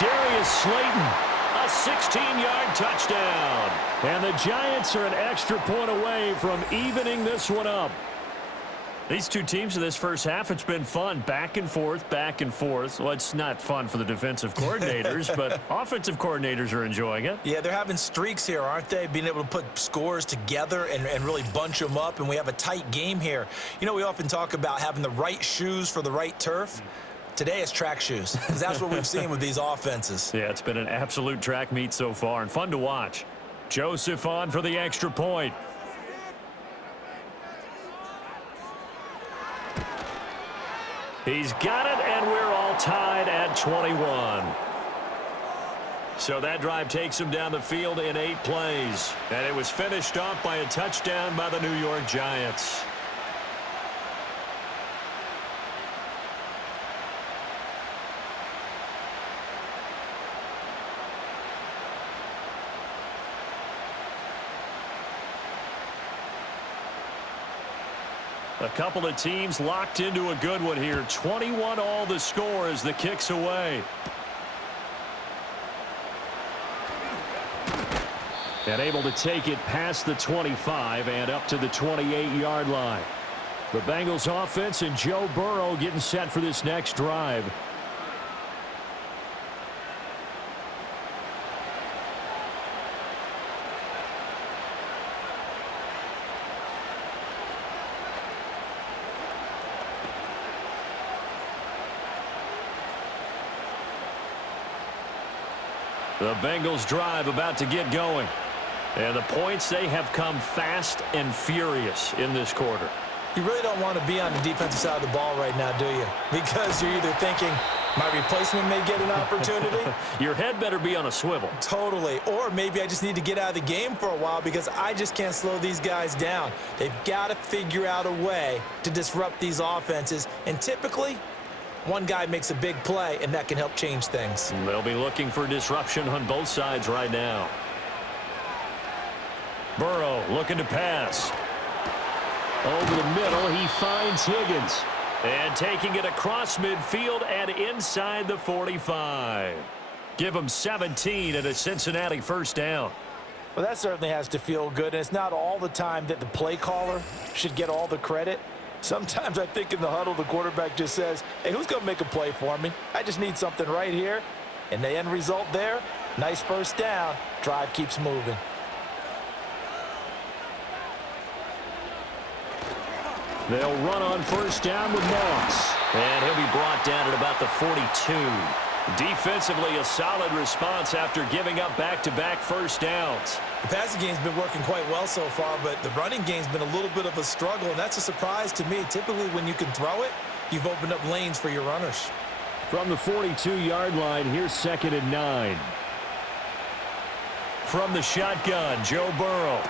Darius Slayton, a 16-yard touchdown. And the Giants are an extra point away from evening this one up. These two teams in this first half, it's been fun. Back and forth, back and forth. Well, it's not fun for the defensive coordinators, but offensive coordinators are enjoying it. Yeah, they're having streaks here, aren't they? Being able to put scores together and really bunch them up, and we have a tight game here. You know, we often talk about having the right shoes for the right turf. Today it's track shoes, because that's what we've seen with these offenses. Yeah, it's been an absolute track meet so far, and fun to watch. Joseph on for the extra point. He's got it, and we're all tied at 21. So that drive takes him down the field in 8 plays. And it was finished off by a touchdown by the New York Giants. A couple of teams locked into a good one here. 21 all the score as the kick's away. And able to take it past the 25 and up to the 28-yard line. The Bengals offense and Joe Burrow getting set for this next drive. The Bengals drive about to get going. And the points, they have come fast and furious in this quarter. You really don't want to be on the defensive side of the ball right now, do you? Because you're either thinking, my replacement may get an opportunity. Your head better be on a swivel. Totally. Or maybe I just need to get out of the game for a while because I just can't slow these guys down. They've got to figure out a way to disrupt these offenses. And typically, one guy makes a big play, and that can help change things. They'll be looking for disruption on both sides right now. Burrow looking to pass. Over the middle, he finds Higgins. And taking it across midfield and inside the 45. Give him 17 and a Cincinnati first down. Well, that certainly has to feel good. And it's not all the time that the play caller should get all the credit. Sometimes I think in the huddle, the quarterback just says, hey, who's going to make a play for me? I just need something right here. And the end result there, nice first down. Drive keeps moving. They'll run on first down with Moss. And he'll be brought down at about the 42. Defensively, a solid response after giving up back-to-back first downs. The passing game's been working quite well so far, but the running game's been a little bit of a struggle, and that's a surprise to me. Typically, when you can throw it, you've opened up lanes for your runners. From the 42-yard line, here's 2nd and 9. From the shotgun, Joe Burrow.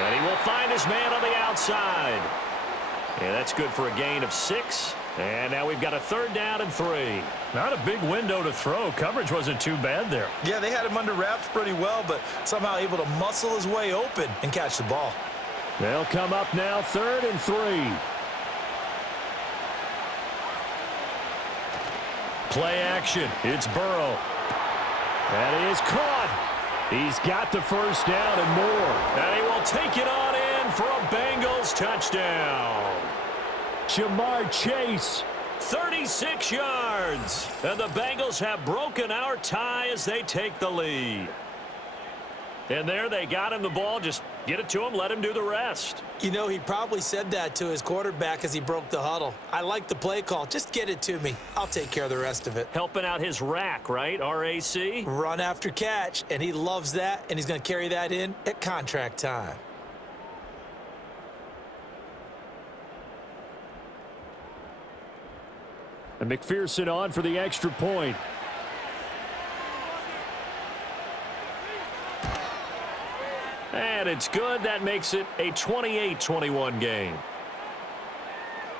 And he will find his man on the outside. Yeah, that's good for a gain of 6. And now we've got a 3rd down and 3. Not a big window to throw. Coverage wasn't too bad there. Yeah, they had him under wraps pretty well, but somehow able to muscle his way open and catch the ball. They'll come up now 3rd and 3. Play action. It's Burrow. That is caught. He's got the first down and more. And he will take it on in for a Bengals touchdown. Jamar Chase, 36 yards. And the Bengals have broken our tie as they take the lead. And there they got him the ball just Get it to him, let him do the rest. You know, he probably said that to his quarterback as he broke the huddle. I like the play call. Just get it to me. I'll take care of the rest of it. Helping out his rack, right? RAC? Run after catch, and he loves that, and he's going to carry that in at contract time. And McPherson on for the extra point. And it's good. That makes it a 28-21 game.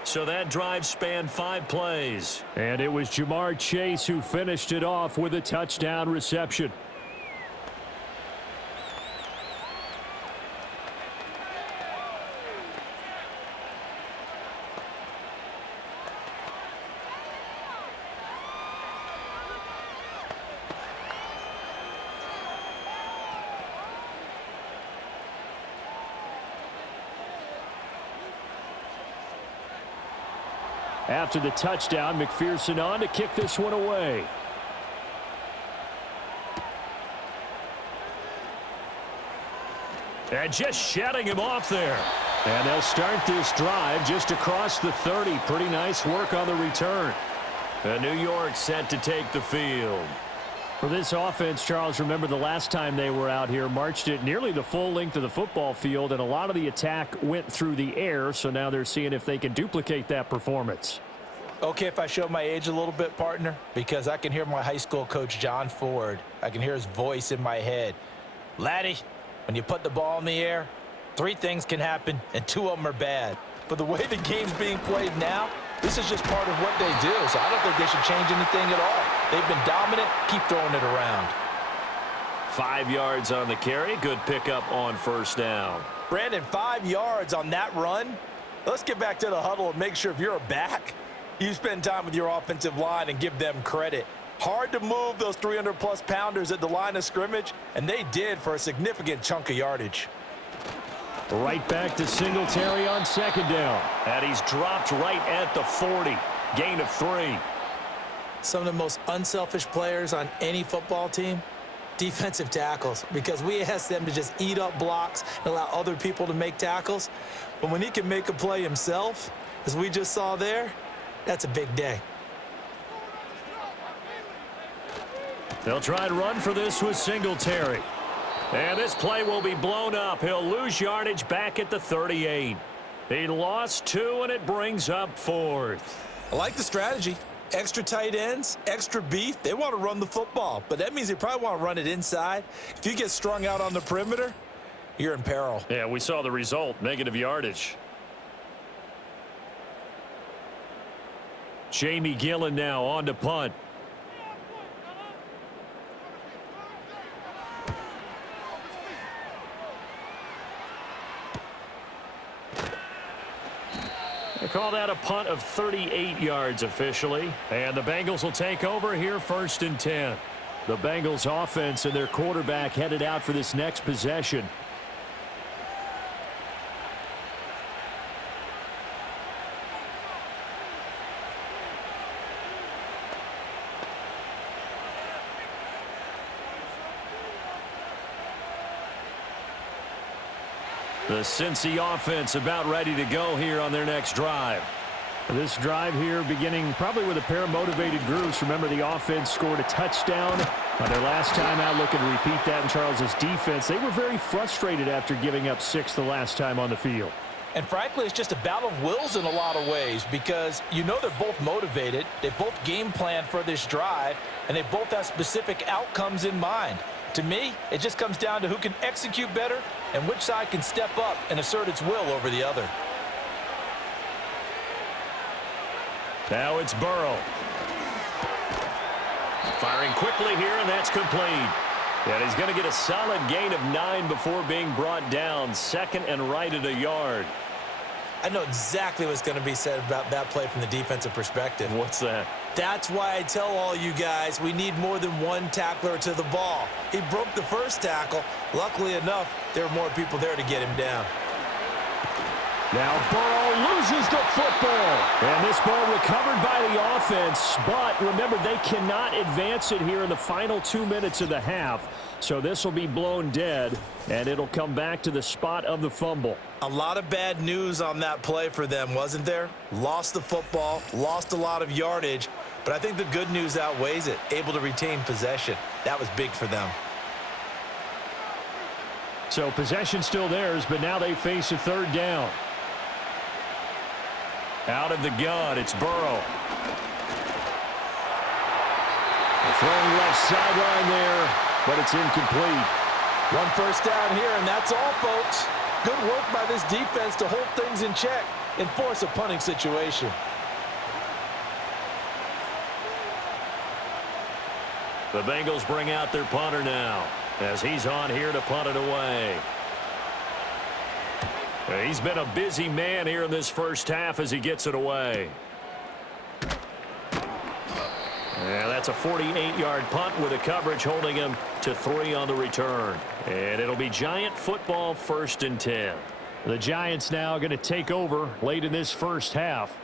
So that drive spanned 5 plays. And it was Jamar Chase who finished it off with a touchdown reception. After the touchdown, McPherson on to kick this one away. And just shutting him off there. And they'll start this drive just across the 30. Pretty nice work on the return. And New York set to take the field. For this offense, Charles, remember the last time they were out here, marched it nearly the full length of the football field, and a lot of the attack went through the air, so now they're seeing if they can duplicate that performance. Okay, if I show my age a little bit, partner, because I can hear my high school coach, John Ford. I can hear his voice in my head. Laddie, when you put the ball in the air, 3 things can happen, and 2 of them are bad. But the way the game's being played now, this is just part of what they do, so I don't think they should change anything at all. They've been dominant. Keep throwing it around. 5 yards on the carry. Good pickup on first down. Brandon, 5 yards on that run. Let's get back to the huddle and make sure if you're a back, you spend time with your offensive line and give them credit. Hard to move those 300-plus pounders at the line of scrimmage, and they did for a significant chunk of yardage. Right back to Singletary on second down. And he's dropped right at the 40. Gain of 3. Some of the most unselfish players on any football team, defensive tackles, because we ask them to just eat up blocks and allow other people to make tackles. But when he can make a play himself, as we just saw there, that's a big day. They'll try and run for this with Singletary. And this play will be blown up. He'll lose yardage back at the 38. He lost 2, and it brings up 4th. I like the strategy. Extra tight ends, extra beef. They want to run the football, but that means they probably want to run it inside. If you get strung out on the perimeter, you're in peril. Yeah, we saw the result, negative yardage. Jamie Gillen now on to punt. They call that a punt of 38 yards officially. And the Bengals will take over here 1st and 10. The Bengals offense and their quarterback headed out for this next possession. The Cincy offense about ready to go here on their next drive. This drive here beginning probably with a pair of motivated groups. Remember, the offense scored a touchdown on their last time out. Looking to repeat that in Charles's defense. They were very frustrated after giving up 6 the last time on the field. And frankly, it's just a battle of wills in a lot of ways because you know they're both motivated. They both game plan for this drive, and they both have specific outcomes in mind. To me, it just comes down to who can execute better and which side can step up and assert its will over the other. Now it's Burrow. Firing quickly here, and that's complete. And he's going to get a solid gain of 9 before being brought down. 2nd and right at a yard. I know exactly what's going to be said about that play from the defensive perspective. What's that? That's why I tell all you guys we need more than one tackler to the ball. He broke the first tackle. Luckily enough, there were more people there to get him down. Now Burrow loses the football. And this ball recovered by the offense. But remember, they cannot advance it here in the final 2 minutes of the half. So this will be blown dead, and it'll come back to the spot of the fumble. A lot of bad news on that play for them, wasn't there? Lost the football, lost a lot of yardage. But I think the good news outweighs it. Able to retain possession. That was big for them. So possession still theirs, but now they face a third down. Out of the gun, it's Burrow. Throwing left sideline there, but it's incomplete. One first down here, and that's all, folks. Good work by this defense to hold things in check and force a punting situation. The Bengals bring out their punter now as he's on here to punt it away. He's been a busy man here in this first half as he gets it away. And that's a 48-yard punt with a coverage holding him to 3 on the return. And it'll be Giant football, 1st and 10. The Giants now going to take over late in this first half.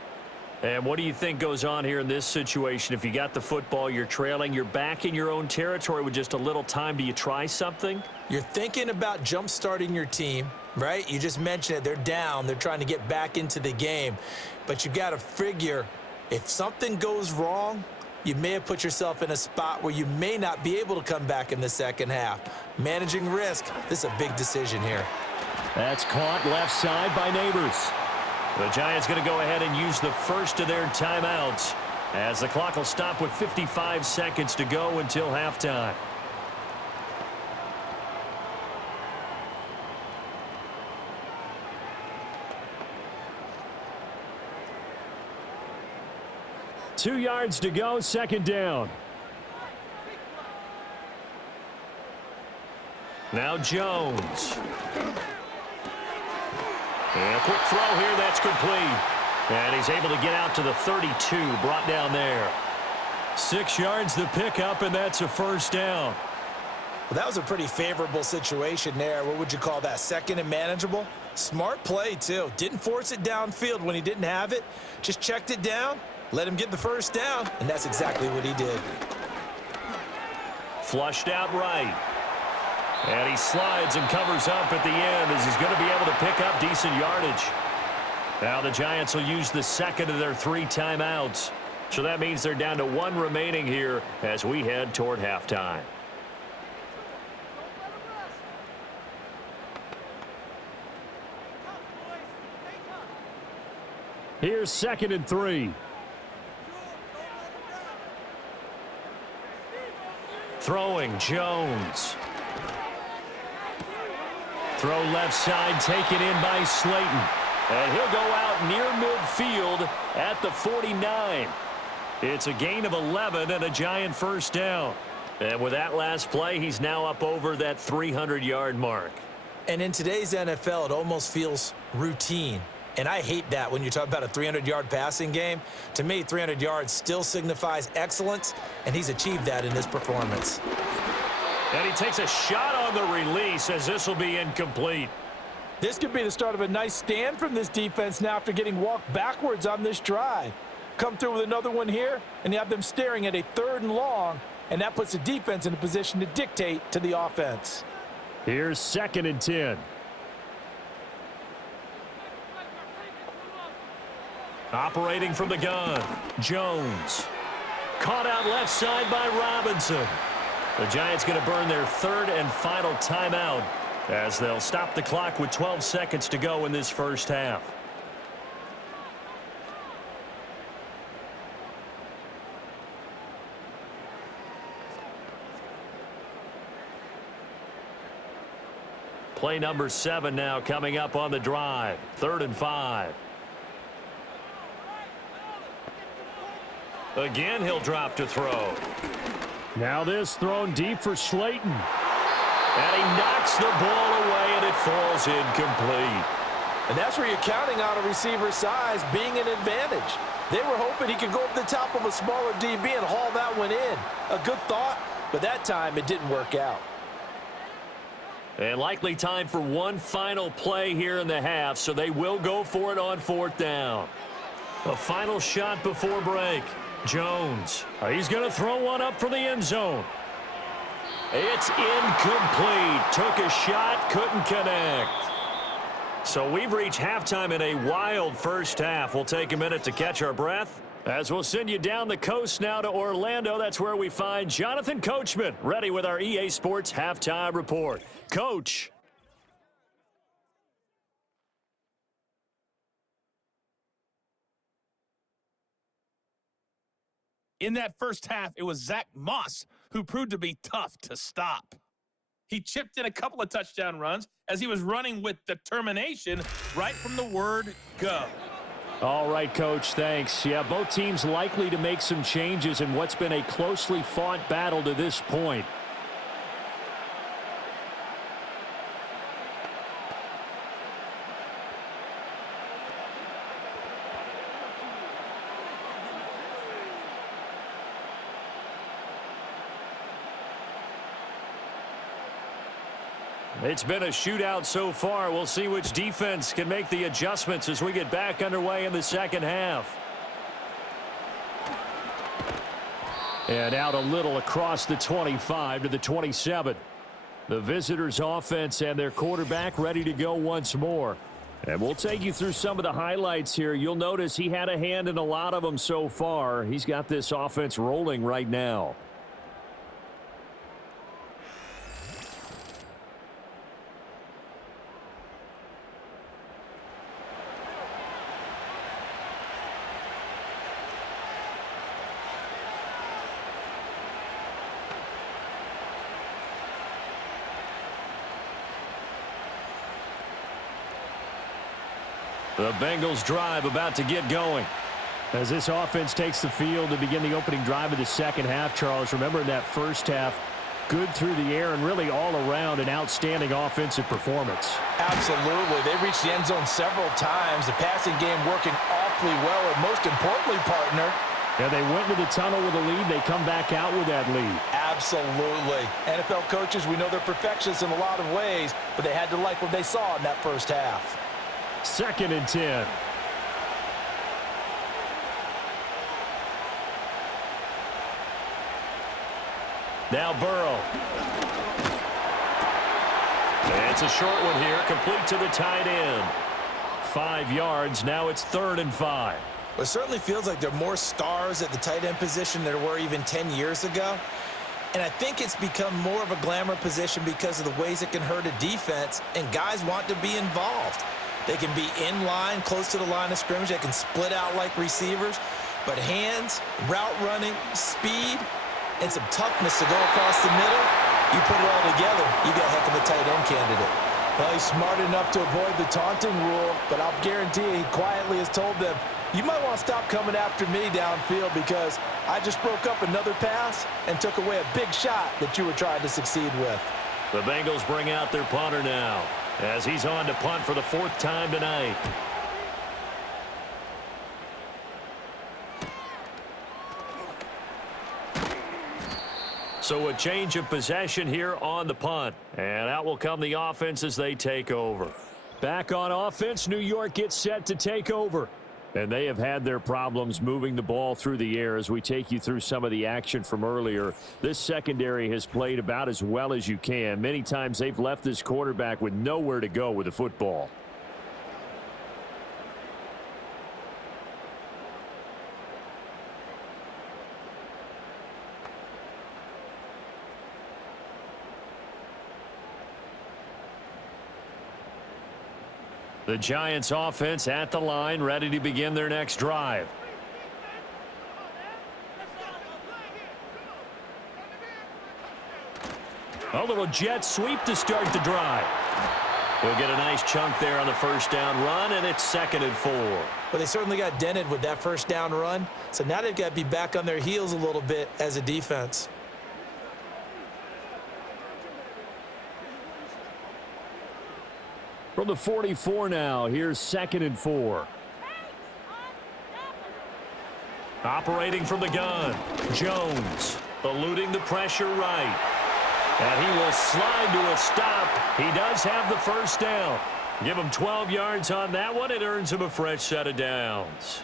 And what do you think goes on here in this situation? If you got the football, you're trailing, you're back in your own territory with just a little time. Do you try something? You're thinking about jump-starting your team, right? You just mentioned it. They're down. They're trying to get back into the game. But you got to figure if something goes wrong, you may have put yourself in a spot where you may not be able to come back in the second half. Managing risk, this is a big decision here. That's caught left side by Neighbors. The Giants going to go ahead and use the first of their timeouts as the clock will stop with 55 seconds to go until halftime. Two yards to go, second down. Now Jones. And a quick throw here, that's complete. And he's able to get out to the 32, brought down there. 6 yards the pickup, and that's a first down. Well, that was a pretty favorable situation there. What would you call that? Second and manageable? Smart play, too. Didn't force it downfield when he didn't have it. Just checked it down, let him get the first down, and that's exactly what he did. Flushed out right. And he slides and covers up at the end as he's going to be able to pick up decent yardage. Now the Giants will use the second of their 3 timeouts. So that means they're down to 1 remaining here as we head toward halftime. Here's 2nd and 3. Throwing Jones. Throw left side, taken in by Slayton. And he'll go out near midfield at the 49. It's a gain of 11 and a Giant first down. And with that last play, he's now up over that 300-yard mark. And in today's NFL, it almost feels routine. And I hate that when you talk about a 300-yard passing game. To me, 300 yards still signifies excellence, and he's achieved that in this performance. And he takes a shot on the release as this will be incomplete. This could be the start of a nice stand from this defense now after getting walked backwards on this drive. Come through with another one here, and you have them staring at a 3rd and long, and that puts the defense in a position to dictate to the offense. Here's 2nd and 10. Operating from the gun, Jones. Caught out left side by Robinson. The Giants going to burn their 3rd and final timeout as they'll stop the clock with 12 seconds to go in this first half. Play number 7 now coming up on the drive. 3rd and 5. Again, he'll drop to throw. Now this thrown deep for Slayton. And he knocks the ball away, and it falls incomplete. And that's where you're counting on a receiver's size being an advantage. They were hoping he could go over the top of a smaller DB and haul that one in. A good thought, but that time it didn't work out. And likely time for one final play here in the half, so they will go for it on 4th down. A final shot before break. Jones. He's going to throw one up for the end zone. It's incomplete. Took a shot, couldn't connect. So we've reached halftime in a wild first half. We'll take a minute to catch our breath as we'll send you down the coast now to Orlando. That's where we find Jonathan Coachman ready with our EA Sports Halftime Report. Coach. In that first half, it was Zach Moss who proved to be tough to stop. He chipped in a couple of touchdown runs as he was running with determination right from the word go. All right, Coach, thanks. Yeah, both teams likely to make some changes in what's been a closely fought battle to this point. It's been a shootout so far. We'll see which defense can make the adjustments as we get back underway in the second half. And out a little across the 25 to the 27. The visitors' offense and their quarterback ready to go once more. And we'll take you through some of the highlights here. You'll notice he had a hand in a lot of them so far. He's got this offense rolling right now. The Bengals drive about to get going. As this offense takes the field to begin the opening drive of the second half, Charles, remember in that first half, good through the air and really all around an outstanding offensive performance. Absolutely. They reached the end zone several times. The passing game working awfully well, and most importantly, partner. Yeah, they went to the tunnel with a lead. They come back out with that lead. Absolutely. NFL coaches, we know they're perfectionists in a lot of ways, but they had to like what they saw in that first half. 2nd and 10. Now Burrow. And it's a short one here, complete to the tight end. 5 yards, now it's 3rd and 5. It certainly feels like there are more stars at the tight end position than there were even 10 years ago. And I think it's become more of a glamour position because of the ways it can hurt a defense, and guys want to be involved. They can be in line, close to the line of scrimmage. They can split out like receivers. But hands, route running, speed, and some toughness to go across the middle, you put it all together, you got a heck of a tight end candidate. Well, he's smart enough to avoid the taunting rule, but I'll guarantee he quietly has told them, you might want to stop coming after me downfield because I just broke up another pass and took away a big shot that you were trying to succeed with. The Bengals bring out their punter now as he's on to punt for the 4th time tonight. So a change of possession here on the punt. And out will come the offense as they take over. Back on offense, New York gets set to take over. And they have had their problems moving the ball through the air as we take you through some of the action from earlier. This secondary has played about as well as you can. Many times they've left this quarterback with nowhere to go with the football. The Giants offense at the line, ready to begin their next drive. A little jet sweep to start the drive. We'll get a nice chunk there on the first down run, and it's 2nd and 4. Well, they certainly got dented with that first down run, so now they've got to be back on their heels a little bit as a defense. From the 44 now, here's 2nd and 4. Operating from the gun, Jones eluding the pressure right. And he will slide to a stop. He does have the first down. Give him 12 yards on that one. It earns him a fresh set of downs.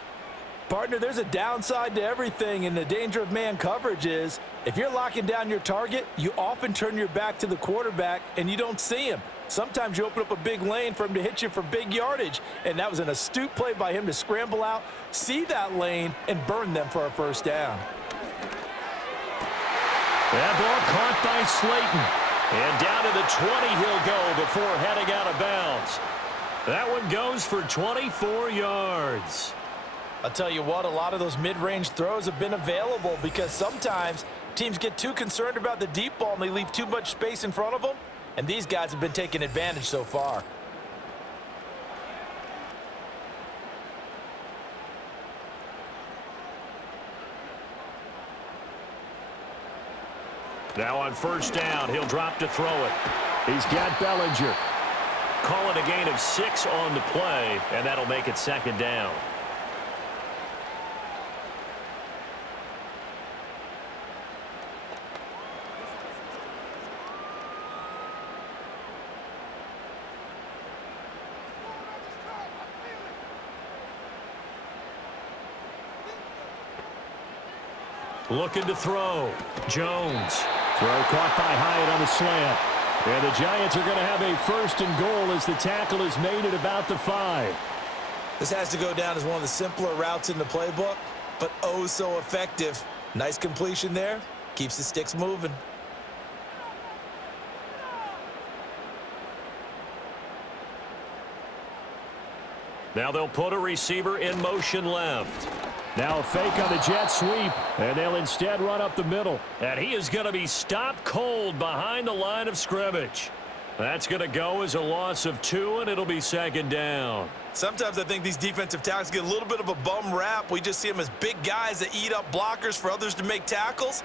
Partner, there's a downside to everything, and the danger of man coverage is if you're locking down your target, you often turn your back to the quarterback and you don't see him. Sometimes you open up a big lane for him to hit you for big yardage, and that was an astute play by him to scramble out, see that lane, and burn them for a first down. That ball caught by Slayton. And down to the 20 he'll go before heading out of bounds. That one goes for 24 yards. I'll tell you what, a lot of those mid-range throws have been available because sometimes teams get too concerned about the deep ball and they leave too much space in front of them, and these guys have been taking advantage so far. Now on first down, he'll drop to throw it. He's got Bellinger. Call it a gain of 6 on the play, and that'll make it second down. Looking to throw. Jones. Throw caught by Hyatt on the slant. And the Giants are going to have a first and goal as the tackle is made at about the 5. This has to go down as one of the simpler routes in the playbook, but oh so effective. Nice completion there. Keeps the sticks moving. Now they'll put a receiver in motion left. Now a fake on the jet sweep, and they'll instead run up the middle. And he is going to be stopped cold behind the line of scrimmage. That's going to go as a loss of 2, and it'll be second down. Sometimes I think these defensive tackles get a little bit of a bum rap. We just see them as big guys that eat up blockers for others to make tackles.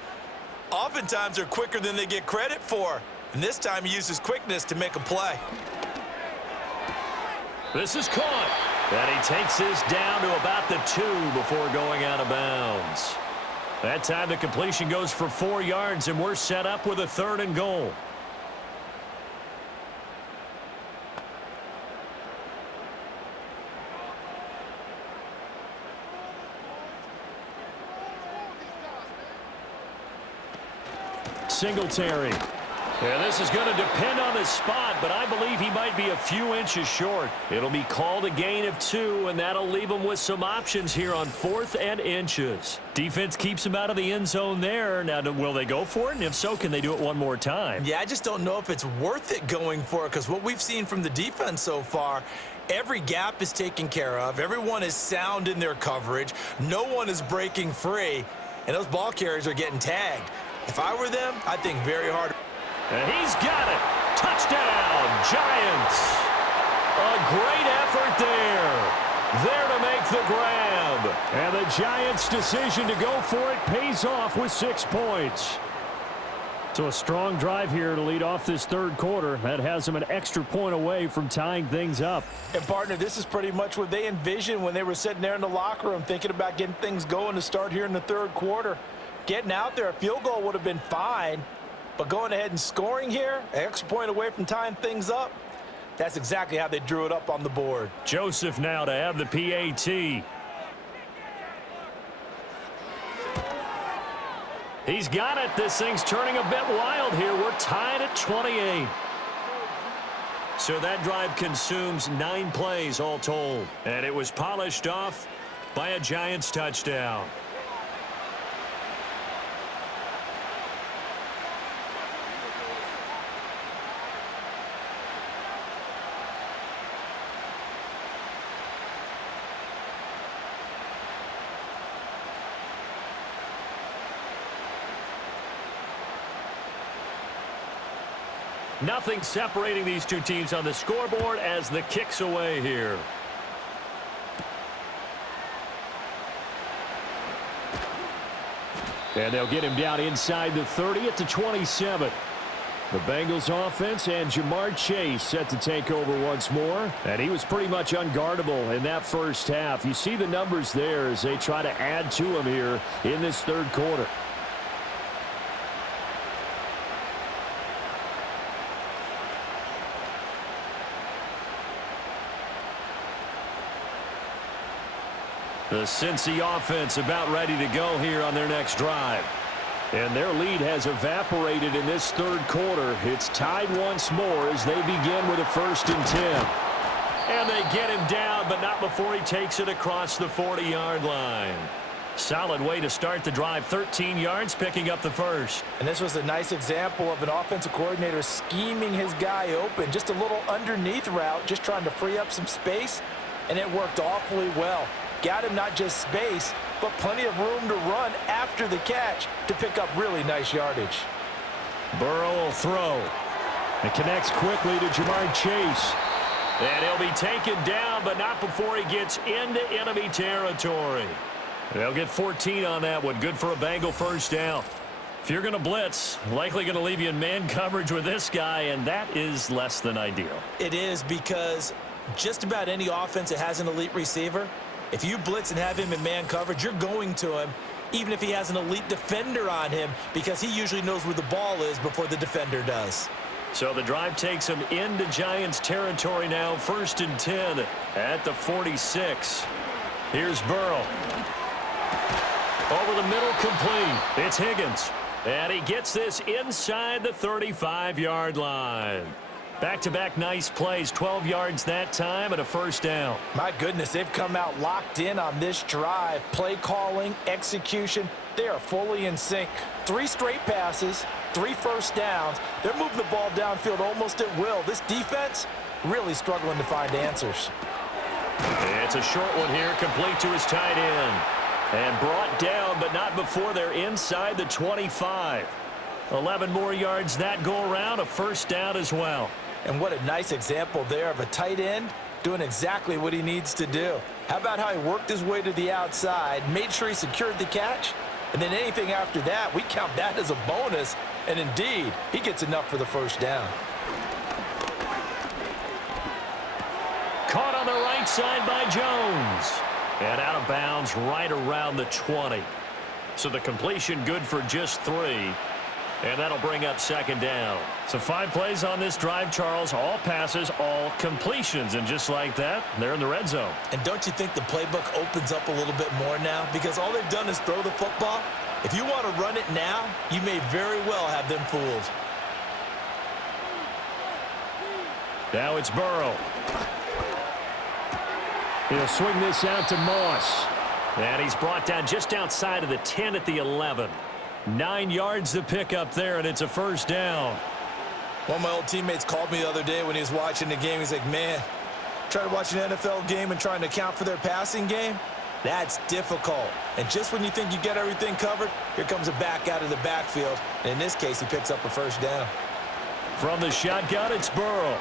Oftentimes they're quicker than they get credit for. And this time he uses quickness to make a play. This is caught. And he takes this down to about the 2 before going out of bounds. That time the completion goes for 4 yards, and we're set up with a 3rd and goal. Singletary. Yeah, this is going to depend on his spot, but I believe he might be a few inches short. It'll be called a gain of 2, and that'll leave him with some options here on 4th and inches. Defense keeps him out of the end zone there. Now, will they go for it? And if so, can they do it one more time? Yeah, I just don't know if it's worth it going for it, because what we've seen from the defense so far, every gap is taken care of. Everyone is sound in their coverage. No one is breaking free, and those ball carriers are getting tagged. If I were them, I'd think very hard. And he's got it. Touchdown, Giants. A great effort there. There to make the grab. And the Giants' decision to go for it pays off with 6 points. So a strong drive here to lead off this 3rd quarter. That has them an extra point away from tying things up. And, partner, this is pretty much what they envisioned when they were sitting there in the locker room thinking about getting things going to start here in the 3rd quarter. Getting out there, a field goal would have been fine. But going ahead and scoring here, an extra point away from tying things up, that's exactly how they drew it up on the board. Joseph now to have the PAT. He's got it. This thing's turning a bit wild here. We're tied at 28. So that drive consumes 9 plays all told. And it was polished off by a Giants touchdown. Nothing separating these two teams on the scoreboard as the kick's away here. And they'll get him down inside the 30 at the 27. The Bengals offense and Jamar Chase set to take over once more. And he was pretty much unguardable in that first half. You see the numbers there as they try to add to him here in this 3rd quarter. The Cincy offense about ready to go here on their next drive. And their lead has evaporated in this third quarter. It's tied once more as they begin with a 1st and 10. And they get him down, but not before he takes it across the 40-yard line. Solid way to start the drive. 13 yards, picking up the first. And this was a nice example of an offensive coordinator scheming his guy open. Just a little underneath route, just trying to free up some space, and it worked awfully well. Got him not just space, but plenty of room to run after the catch to pick up really nice yardage. Burrow will throw. It connects quickly to Jamar Chase. And he'll be taken down, but not before he gets into enemy territory. They'll get 14 on that one. Good for a Bengal 1st down. If you're going to blitz, likely going to leave you in man coverage with this guy, and that is less than ideal. It is, because just about any offense that has an elite receiver, if you blitz and have him in man coverage, you're going to him, even if he has an elite defender on him, because he usually knows where the ball is before the defender does. So the drive takes him into Giants territory now. 1st and 10 at the 46. Here's Burrow. Over the middle, complete. It's Higgins. And he gets this inside the 35-yard line. Back-to-back nice plays. 12 yards that time and a 1st down. My goodness, they've come out locked in on this drive. Play calling, execution, they are fully in sync. 3 straight passes, 3 1st downs. They're moving the ball downfield almost at will. This defense really struggling to find answers. It's a short one here, complete to his tight end. And brought down, but not before they're inside the 25. 11 more yards that go around, a 1st down as well. And what a nice example there of a tight end doing exactly what he needs to do. How about how he worked his way to the outside, made sure he secured the catch, and then anything after that, we count that as a bonus. And indeed, he gets enough for the 1st down. Caught on the right side by Jones. And out of bounds right around the 20. So the completion good for just 3. And that'll bring up 2nd down. So 5 plays on this drive, Charles. All passes, all completions. And just like that, they're in the red zone. And don't you think the playbook opens up a little bit more now? Because all they've done is throw the football. If you want to run it now, you may very well have them fooled. Now it's Burrow. He'll swing this out to Moss. And he's brought down just outside of the 10 at the 11. 9 yards to pick up there, and it's a 1st down. One of my old teammates called me the other day when he was watching the game. He's like, man, trying to watch an NFL game and trying to account for their passing game, that's difficult. And just when you think you get everything covered, here comes a back out of the backfield. And in this case, he picks up a 1st down. From the shotgun, it's Burrow.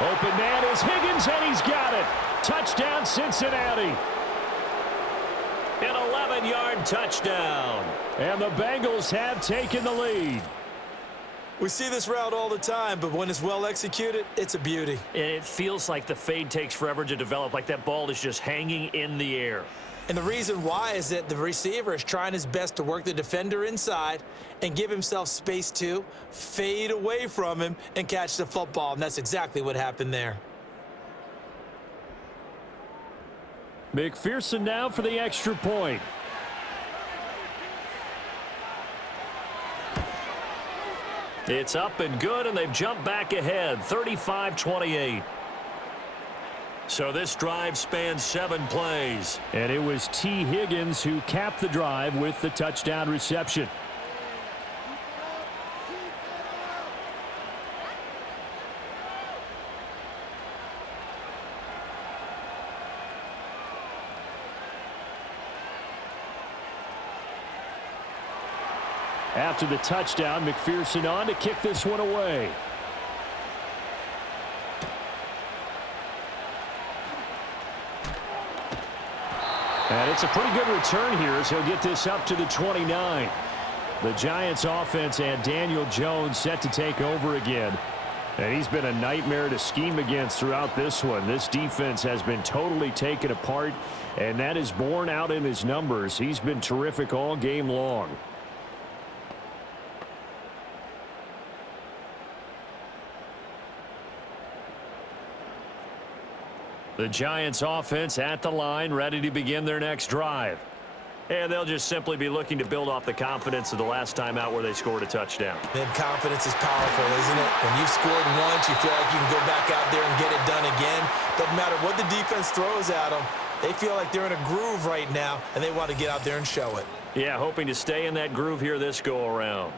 Open man is Higgins, and he's got it. Touchdown, Cincinnati. An 11-yard touchdown. And the Bengals have taken the lead. We see this route all the time, but when it's well executed, it's a beauty. It feels like the fade takes forever to develop, like that ball is just hanging in the air. And the reason why is that the receiver is trying his best to work the defender inside and give himself space to fade away from him and catch the football. And that's exactly what happened there. McPherson now for the extra point. It's up and good, and they've jumped back ahead, 35-28. So this drive spans 7 plays. And it was T. Higgins who capped the drive with the touchdown reception. After the touchdown, McPherson on to kick this one away. And it's a pretty good return here as he'll get this up to the 29. The Giants offense and Daniel Jones set to take over again. And he's been a nightmare to scheme against throughout this one. This defense has been totally taken apart, and that is borne out in his numbers. He's been terrific all game long. The Giants offense at the line, ready to begin their next drive. And they'll just simply be looking to build off the confidence of the last time out where they scored a touchdown. And confidence is powerful, isn't it? When you've scored once, you feel like you can go back out there and get it done again. Doesn't matter what the defense throws at them. They feel like they're in a groove right now, and they want to get out there and show it. Yeah, hoping to stay in that groove here this go-around.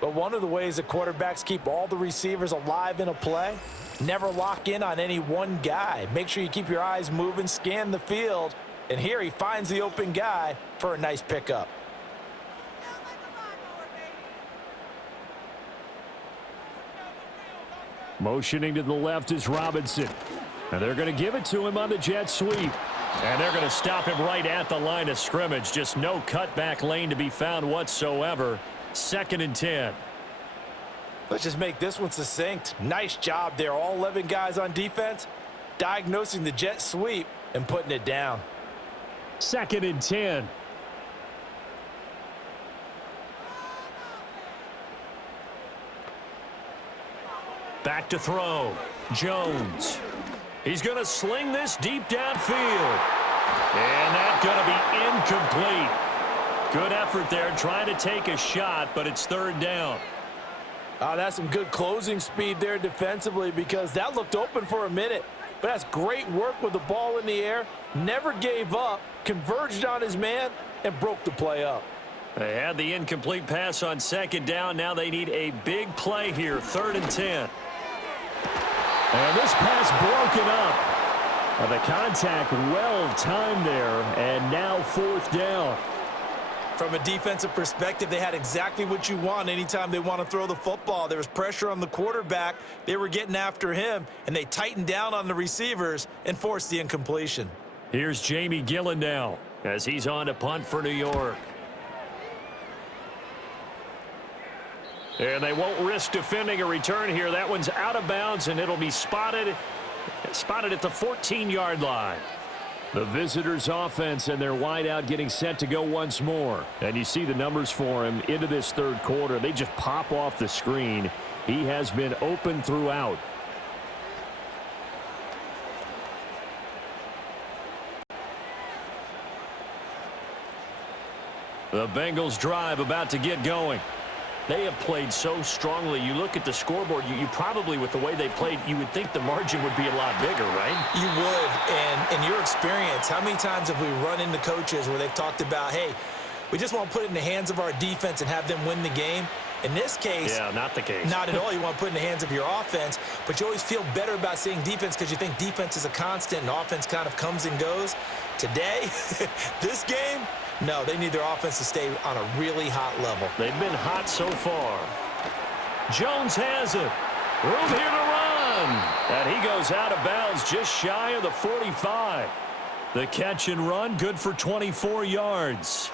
But one of the ways that quarterbacks keep all the receivers alive in a play, never lock in on any one guy. Make sure you keep your eyes moving, scan the field, and here he finds the open guy for a nice pickup. Motioning to the left is Robinson. And they're going to give it to him on the jet sweep. And they're going to stop him right at the line of scrimmage. Just no cutback lane to be found whatsoever. 2nd and 10. Let's just make this one succinct. Nice job there. All 11 guys on defense, diagnosing the jet sweep and putting it down. 2nd and 10. Back to throw. Jones. He's going to sling this deep downfield. And that's going to be incomplete. Good effort there trying to take a shot, but it's 3rd down. That's some good closing speed there defensively because that looked open for a minute. But that's great work with the ball in the air. Never gave up, converged on his man, and broke the play up. They had the incomplete pass on 2nd down. Now they need a big play here, 3rd and 10. And this pass broken up. The contact well timed there, and now 4th down. From a defensive perspective, they had exactly what you want anytime they want to throw the football. There was pressure on the quarterback. They were getting after him, and they tightened down on the receivers and forced the incompletion. Here's Jamie Gillen now as he's on to punt for New York. And they won't risk defending a return here. That one's out of bounds, and it'll be spotted at the 14-yard line. The visitors' offense and their wideout getting set to go once more. And you see the numbers for him into this 3rd quarter. They just pop off the screen. He has been open throughout. The Bengals drive about to get going. They have played so strongly. You look at the scoreboard, you probably, with the way they played, you would think the margin would be a lot bigger, right? You would. And in your experience, how many times have we run into coaches where they've talked about, hey, we just want to put it in the hands of our defense and have them win the game? In this case, yeah, not the case. Not at all. You want to put it in the hands of your offense, but you always feel better about seeing defense because you think defense is a constant and offense kind of comes and goes. Today, this game, no, they need their offense to stay on a really hot level. They've been hot so far. Jones has it. Room here to run. And he goes out of bounds just shy of the 45. The catch and run, good for 24 yards.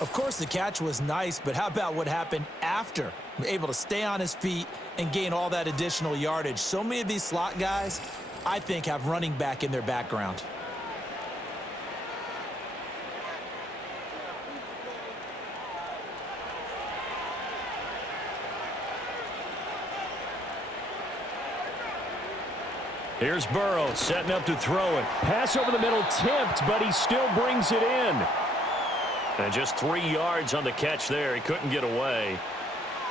Of course, the catch was nice, but how about what happened after? Able to stay on his feet and gain all that additional yardage. So many of these slot guys, I think, have running back in their background. Here's Burrow setting up to throw it. Pass over the middle tipped, but he still brings it in. And just 3 yards on the catch there. He couldn't get away.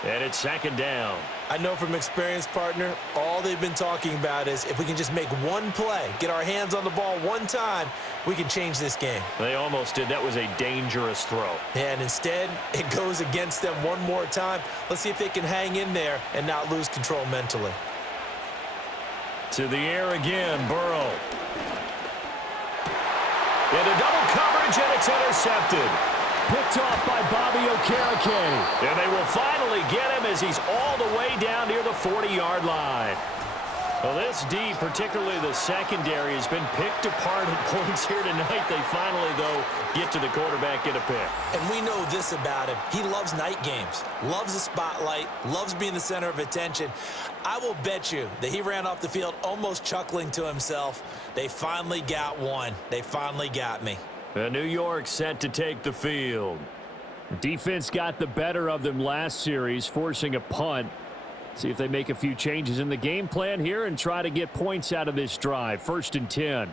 And it's 2nd down. I know from experience, partner, all they've been talking about is if we can just make one play, get our hands on the ball one time, we can change this game. They almost did. That was a dangerous throw. And instead, it goes against them one more time. Let's see if they can hang in there and not lose control mentally. To the air again, Burrow. Into double coverage, and it's intercepted. Picked off by Bobby Okereke. And they will finally get him as he's all the way down near the 40-yard line. Well, this D, particularly the secondary, has been picked apart at points here tonight. They finally, though, get to the quarterback, get a pick. And we know this about him. He loves night games, loves the spotlight, loves being the center of attention. I will bet you that he ran off the field almost chuckling to himself. They finally got one. They finally got me. New York set to take the field. Defense got the better of them last series, forcing a punt. See if they make a few changes in the game plan here and try to get points out of this drive. 1st and 10.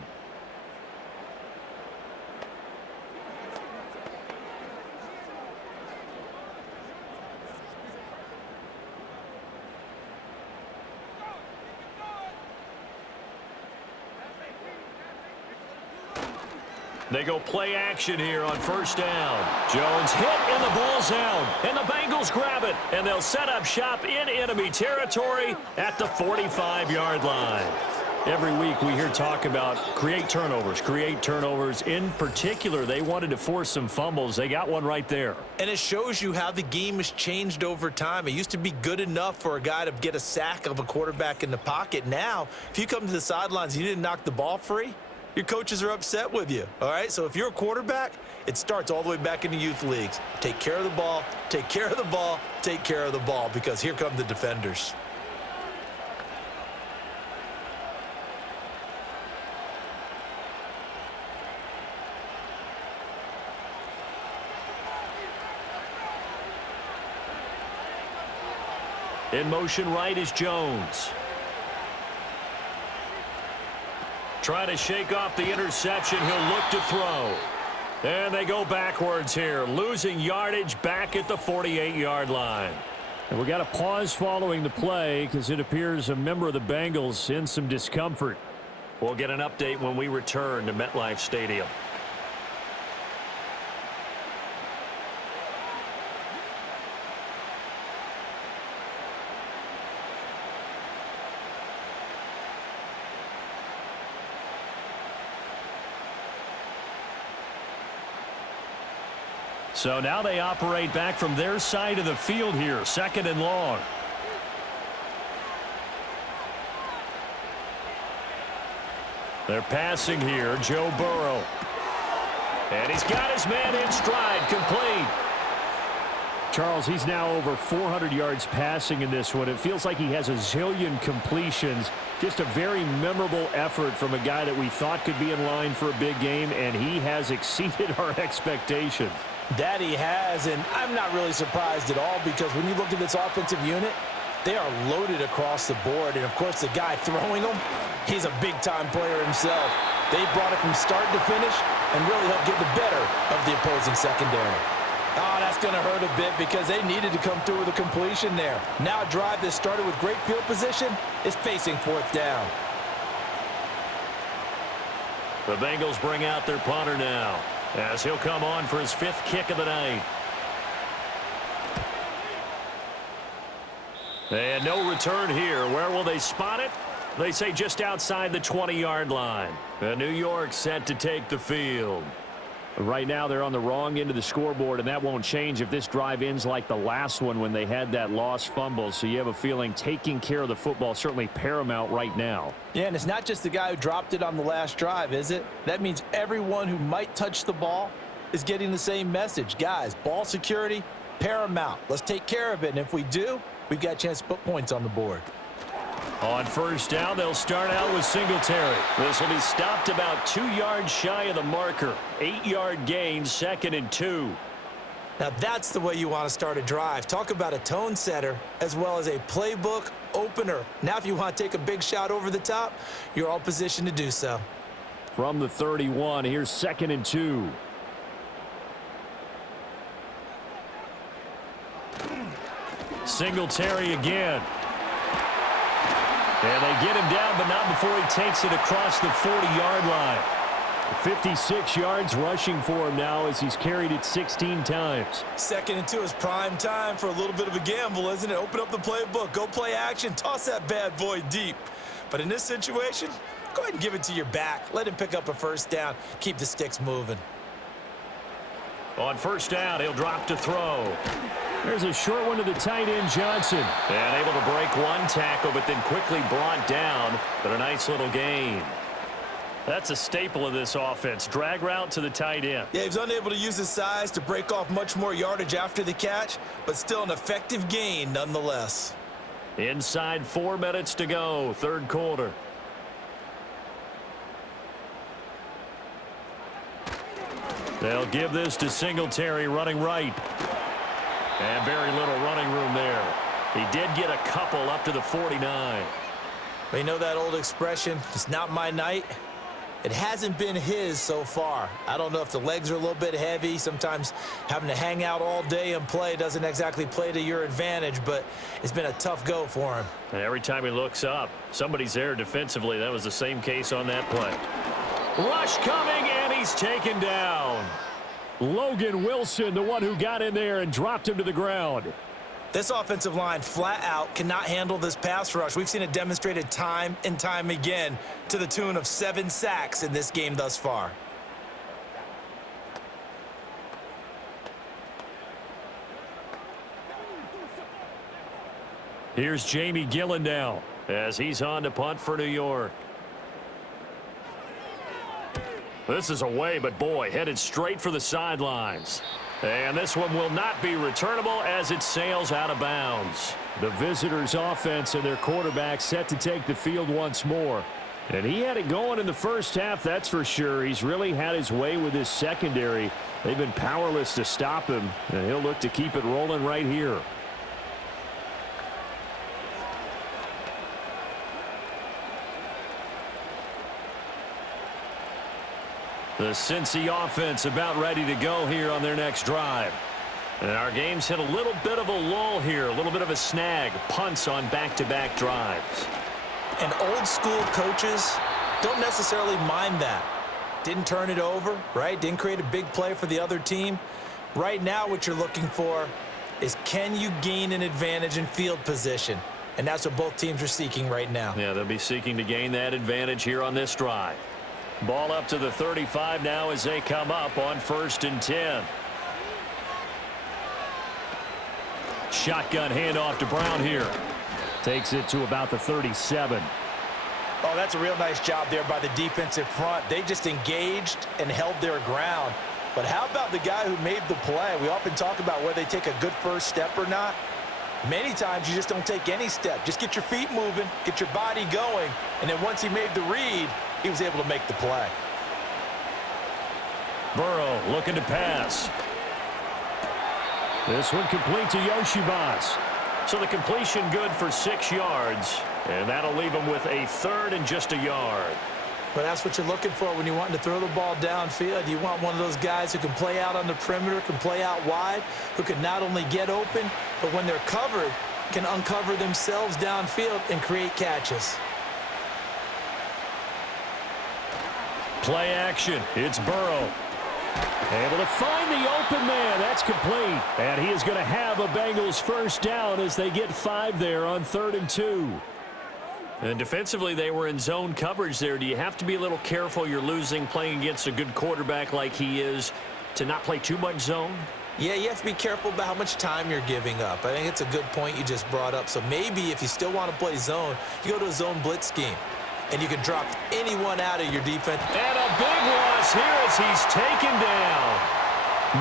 They go play action here on 1st down. Jones hit and the ball's out. And the Bengals grab it. And they'll set up shop in enemy territory at the 45-yard line. Every week we hear talk about create turnovers. In particular, they wanted to force some fumbles. They got one right there. And it shows you how the game has changed over time. It used to be good enough for a guy to get a sack of a quarterback in the pocket. Now, if you come to the sidelines and you didn't knock the ball free, your coaches are upset with you, all right? So if you're a quarterback, it starts all the way back in the youth leagues. Take care of the ball, take care of the ball, take care of the ball, because here come the defenders. In motion right is Jones. Trying to shake off the interception. He'll look to throw. And they go backwards here, losing yardage back at the 48-yard line. And we got a pause following the play because it appears a member of the Bengals in some discomfort. We'll get an update when we return to MetLife Stadium. So now they operate back from their side of the field here, 2nd and long. They're passing here, Joe Burrow. And he's got his man in stride, complete. Charles, he's now over 400 yards passing in this one. It feels like he has a zillion completions. Just a very memorable effort from a guy that we thought could be in line for a big game, and he has exceeded our expectations. That he has, and I'm not really surprised at all, because when you look at this offensive unit, they are loaded across the board. And, of course, the guy throwing them, he's a big-time player himself. They brought it from start to finish and really helped get the better of the opposing secondary. Oh, that's going to hurt a bit because they needed to come through with a completion there. Now a drive that started with great field position is facing 4th down. The Bengals bring out their punter now, as he'll come on for his 5th kick of the night. And no return here. Where will they spot it? They say just outside the 20-yard line. And New York set to take the field. Right now they're on the wrong end of the scoreboard, and that won't change if this drive ends like the last one when they had that lost fumble. So you have a feeling taking care of the football is certainly paramount right now. Yeah, and it's not just the guy who dropped it on the last drive, is it? That means everyone who might touch the ball is getting the same message. Guys, ball security, paramount. Let's take care of it, and if we do, we've got a chance to put points on the board. On 1st down, they'll start out with Singletary. This will be stopped about 2 yards shy of the marker. 8-yard gain, 2nd and 2. Now that's the way you want to start a drive. Talk about a tone setter as well as a playbook opener. Now if you want to take a big shot over the top, you're all positioned to do so. From the 31, here's 2nd and 2. Singletary again. And they get him down, but not before he takes it across the 40-yard line. 56 yards rushing for him now as he's carried it 16 times. 2nd and 2 is prime time for a little bit of a gamble, isn't it? Open up the playbook, go play action, toss that bad boy deep. But in this situation, go ahead and give it to your back. Let him pick up a 1st down. Keep the sticks moving. On 1st down, he'll drop to throw. There's a short one to the tight end, Johnson. And able to break one tackle, but then quickly brought down. But a nice little gain. That's a staple of this offense. Drag route to the tight end. Yeah, he was unable to use his size to break off much more yardage after the catch, but still an effective gain nonetheless. Inside 4 minutes to go, 3rd quarter. They'll give this to Singletary running right. And very little running room there. He did get a couple up to the 49. You know that old expression, it's not my night? It hasn't been his so far. I don't know if the legs are a little bit heavy. Sometimes having to hang out all day and play doesn't exactly play to your advantage, but it's been a tough go for him. And every time he looks up, somebody's there defensively. That was the same case on that play. Rush coming, and he's taken down. Logan Wilson, the one who got in there and dropped him to the ground. This offensive line flat out cannot handle this pass rush. We've seen it demonstrated time and time again to the tune of 7 sacks in this game thus far. Here's Jamie Gillen now as he's on to punt for New York. This is away, but boy, headed straight for the sidelines. And this one will not be returnable as it sails out of bounds. The visitors' offense and their quarterback set to take the field once more. And he had it going in the first half, that's for sure. He's really had his way with his secondary. They've been powerless to stop him, and he'll look to keep it rolling right here. The Cincy offense about ready to go here on their next drive. And our game's hit a little bit of a lull here, a little bit of a snag. Punts on back-to-back drives. And old school coaches don't necessarily mind that. Didn't turn it over, right? Didn't create a big play for the other team. Right now what you're looking for is, can you gain an advantage in field position? And that's what both teams are seeking right now. Yeah, they'll be seeking to gain that advantage here on this drive. Ball up to the 35 now as they come up on 1st and 10. Shotgun handoff to Brown here. Takes it to about the 37. Oh, that's a real nice job there by the defensive front. They just engaged and held their ground. But how about the guy who made the play? We often talk about whether they take a good first step or not. Many times you just don't take any step. Just get your feet moving, get your body going, and then once he made the read, he was able to make the play. Burrow looking to pass. This one complete to Yoshivas. So the completion good for 6 yards, and that'll leave him with a 3rd and just a yard. But that's what you're looking for when you're wanting to throw the ball downfield. You want one of those guys who can play out on the perimeter, can play out wide, who can not only get open, but when they're covered, can uncover themselves downfield and create catches. Play action. It's Burrow. Able to find the open man. That's complete. And he is going to have a Bengals first down as they get 5 there on 3rd and 2. And defensively, they were in zone coverage there. Do you have to be a little careful? You're losing playing against a good quarterback like he is to not play too much zone? Yeah, you have to be careful about how much time you're giving up. I think it's a good point you just brought up. So maybe if you still want to play zone, you go to a zone blitz scheme. And you can drop anyone out of your defense. And a big loss here as he's taken down.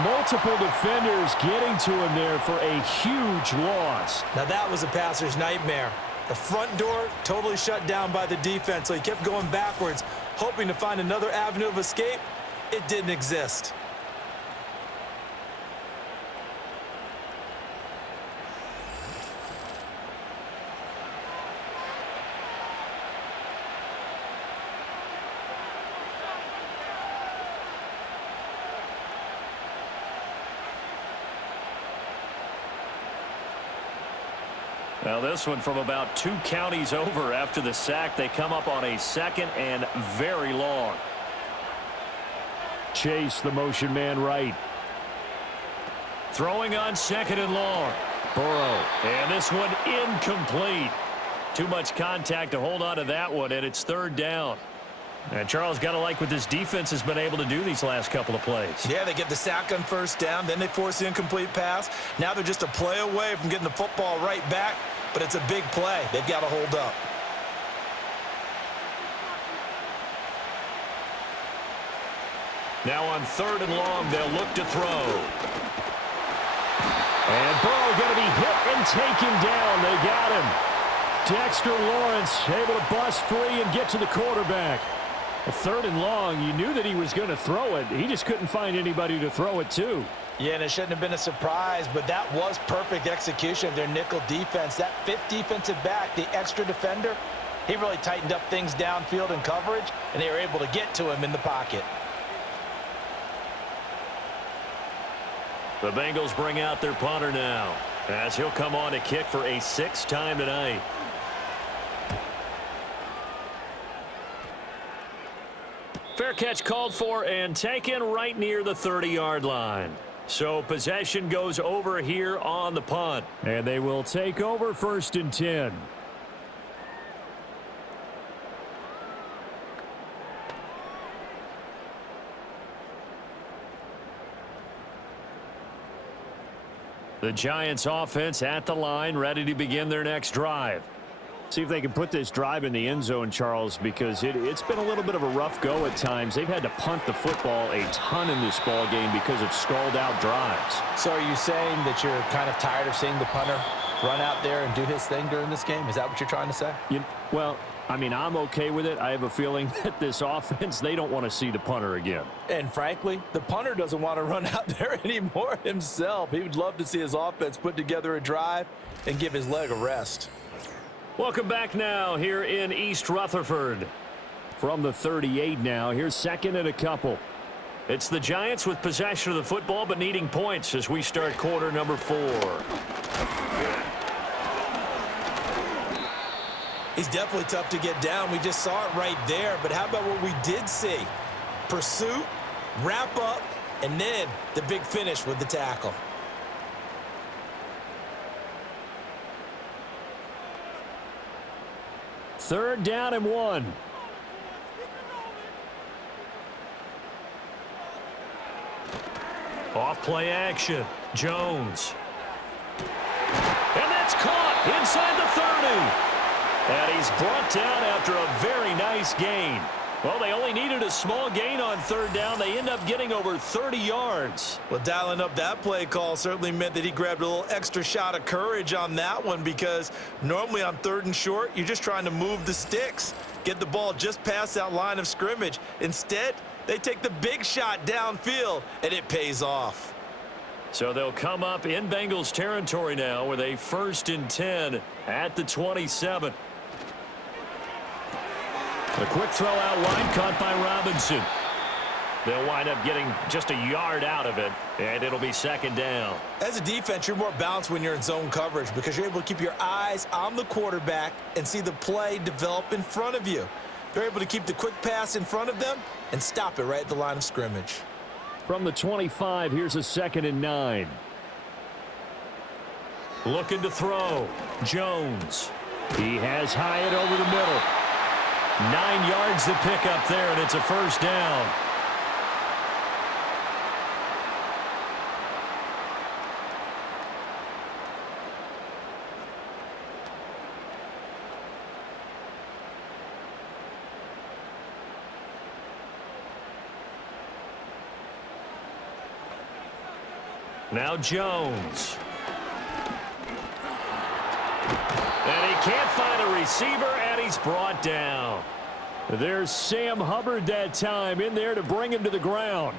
Multiple defenders getting to him there for a huge loss. Now that was a passer's nightmare. The front door totally shut down by the defense, so he kept going backwards, hoping to find another avenue of escape. It didn't exist. Now this one from about 2 counties over after the sack. They come up on a 2nd and very long. Chase the motion man right. Throwing on 2nd and long. Burrow. And this one incomplete. Too much contact to hold on to that one, and it's 3rd down. And Charles, got to like what this defense has been able to do these last couple of plays. Yeah, they get the sack on 1st down, then they force the incomplete pass. Now they're just a play away from getting the football right back, but it's a big play. They've got to hold up. Now on 3rd and long, they'll look to throw. And Burrow going to be hit and taken down. They got him. Dexter Lawrence able to bust free and get to the quarterback. 3rd and long, you knew that he was going to throw it. He just couldn't find anybody to throw it to. Yeah, and it shouldn't have been a surprise, but that was perfect execution of their nickel defense. That 5th defensive back, the extra defender, he really tightened up things downfield in coverage, and they were able to get to him in the pocket. The Bengals bring out their punter now, as he'll come on to kick for a 6th time tonight. Fair catch called for and taken right near the 30-yard line. So possession goes over here on the punt. And they will take over 1st and 10. The Giants offense at the line, ready to begin their next drive. See if they can put this drive in the end zone, Charles, because it's been a little bit of a rough go at times. They've had to punt the football a ton in this ball game because of stalled out drives. So are you saying that you're kind of tired of seeing the punter run out there and do his thing during this game? Is that what you're trying to say? Well, I mean, I'm okay with it. I have a feeling that this offense, they don't want to see the punter again. And frankly, the punter doesn't want to run out there anymore himself. He would love to see his offense put together a drive and give his leg a rest. Welcome back now here in East Rutherford. From the 38 now, here's 2nd and a couple. It's the Giants with possession of the football but needing points as we start quarter number 4. He's definitely tough to get down. We just saw it right there. But how about what we did see? Pursuit, wrap up, and then the big finish with the tackle. Third down and 1. Off play action. Jones. And that's caught inside the 30. And he's brought down after a very nice gain. Well, they only needed a small gain on 3rd down. They end up getting over 30 yards. Well, dialing up that play call certainly meant that he grabbed a little extra shot of courage on that one, because normally on 3rd and short, you're just trying to move the sticks, get the ball just past that line of scrimmage. Instead, they take the big shot downfield, and it pays off. So they'll come up in Bengals territory now with a 1st and 10 at the 27. The quick throw out wide, caught by Robinson. They'll wind up getting just a yard out of it, and it'll be 2nd down. As a defense, you're more balanced when you're in zone coverage because you're able to keep your eyes on the quarterback and see the play develop in front of you. They're able to keep the quick pass in front of them and stop it right at the line of scrimmage. From the 25, here's a 2nd and 9. Looking to throw. Jones. He has Hyatt over the middle. 9 yards to pick up there, and it's a 1st down. Now Jones. And he can't find a receiver, and he's brought down. There's Sam Hubbard that time in there to bring him to the ground.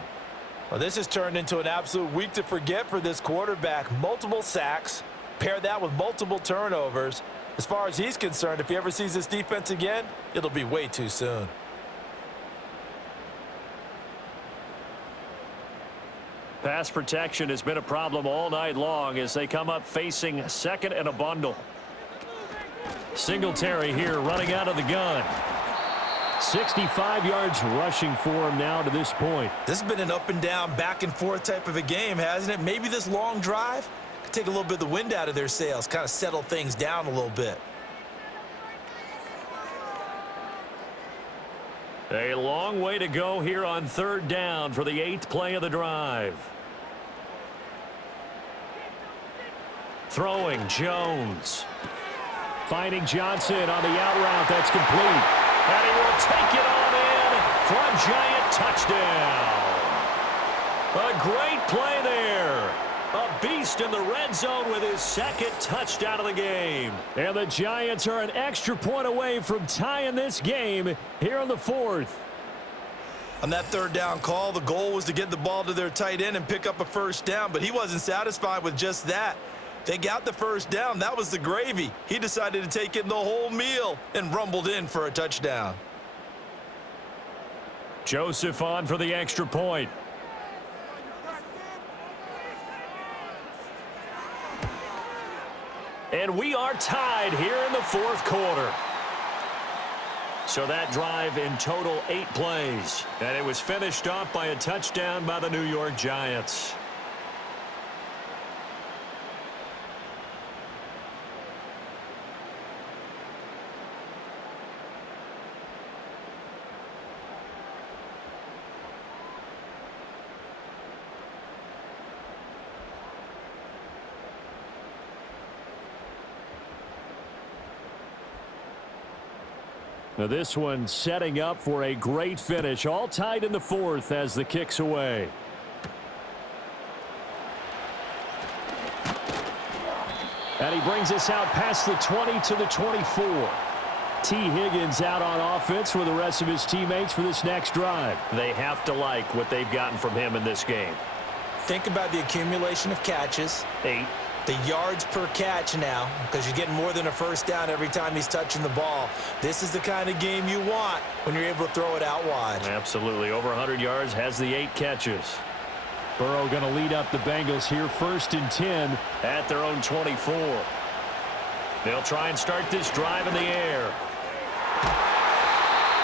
Well, this has turned into an absolute week to forget for this quarterback. Multiple sacks, pair that with multiple turnovers. As far as he's concerned, if he ever sees this defense again, it'll be way too soon. Pass protection has been a problem all night long as they come up facing 2nd and a bundle. Singletary here running out of the gun. 65 yards rushing for him now to this point. This has been an up and down, back and forth type of a game, hasn't it? Maybe this long drive could take a little bit of the wind out of their sails, kind of settle things down a little bit. A long way to go here on 3rd down for the 8th play of the drive. Throwing Jones. Finding Johnson on the out route. That's complete. And he will take it on in for a Giant touchdown. A great play there. A beast in the red zone with his 2nd touchdown of the game. And the Giants are an extra point away from tying this game here in the 4th. On that third down call, the goal was to get the ball to their tight end and pick up a first down, but he wasn't satisfied with just that. They got the first down. That was the gravy. He decided to take in the whole meal and rumbled in for a touchdown. Joseph on for the extra point. And we are tied here in the fourth quarter. So that drive in total 8 plays. And it was finished off by a touchdown by the New York Giants. Now this one setting up for a great finish. All tied in the fourth as the kick's away. And he brings us out past the 20 to the 24. T. Higgins out on offense with the rest of his teammates for this next drive. They have to like what they've gotten from him in this game. Think about the accumulation of catches. 8. The yards per catch now, because you're getting more than a first down every time he's touching the ball. This is the kind of game you want when you're able to throw it out wide. Absolutely. Over 100 yards, has the 8 catches. Burrow going to lead up the Bengals here, 1st and 10 at their own 24. They'll try and start this drive in the air.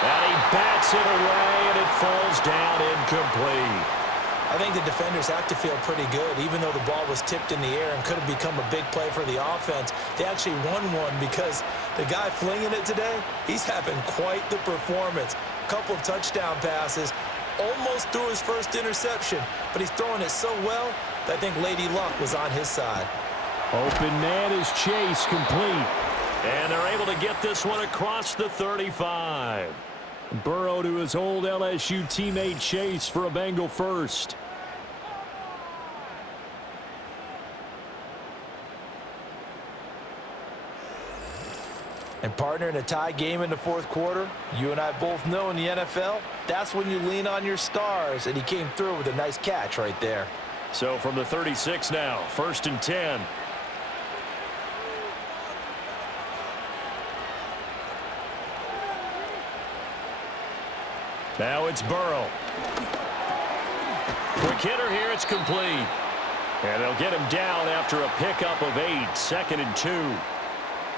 And he bats it away, and it falls down incomplete. I think the defenders have to feel pretty good. Even though the ball was tipped in the air and could have become a big play for the offense, they actually won one because the guy flinging it today, he's having quite the performance. A couple of touchdown passes, almost threw his first interception, but he's throwing it so well that I think Lady Luck was on his side. Open man is Chase, complete. And they're able to get this one across the 35. Burrow to his old LSU teammate Chase for a Bengal first. And partner, in a tie game in the fourth quarter, you and I both know in the NFL, that's when you lean on your stars, and he came through with a nice catch right there. So from the 36 now, 1st and 10. Now it's Burrow. Quick hitter here, it's complete. And they'll get him down after a pickup of 8, 2nd and 2.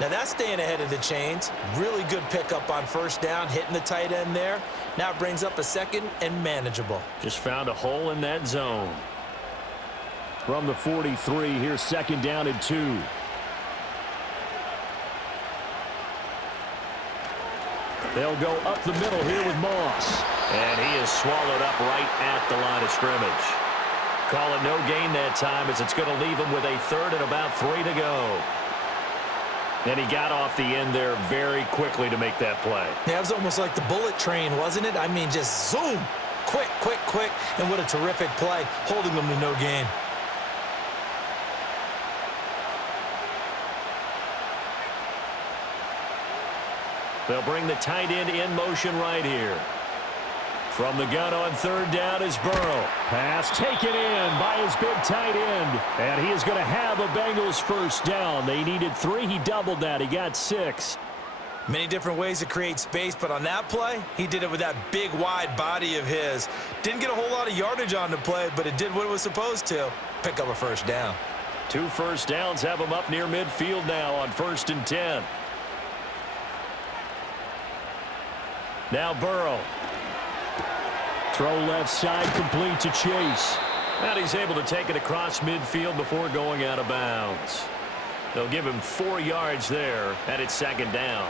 Now that's staying ahead of the chains. Really good pickup on first down, hitting the tight end there. Now it brings up a 2nd and manageable. Just found a hole in that zone. From the 43, here's 2nd down and 2. They'll go up the middle here with Moss. And he is swallowed up right at the line of scrimmage. Call it no gain that time, as it's going to leave him with a 3rd and about 3 to go. And he got off the end there very quickly to make that play. Yeah, it was almost like the bullet train, wasn't it? I mean, just zoom. Quick, quick, quick. And what a terrific play, holding them to no gain. They'll bring the tight end in motion right here. From the gun on 3rd down is Burrow. Pass taken in by his big tight end. And he is going to have a Bengals first down. They needed 3. He doubled that. He got 6. Many different ways to create space, but on that play, he did it with that big, wide body of his. Didn't get a whole lot of yardage on the play, but it did what it was supposed to. Pick up a first down. 2 first downs have him up near midfield now on 1st and 10. Now Burrow. Throw left side, complete to Chase. And he's able to take it across midfield before going out of bounds. They'll give him 4 yards there, and it's 2nd down.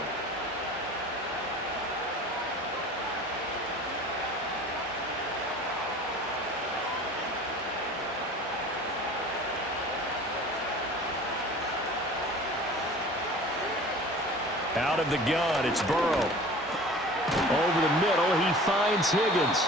Out of the gun, it's Burrow. Over the middle, he finds Higgins.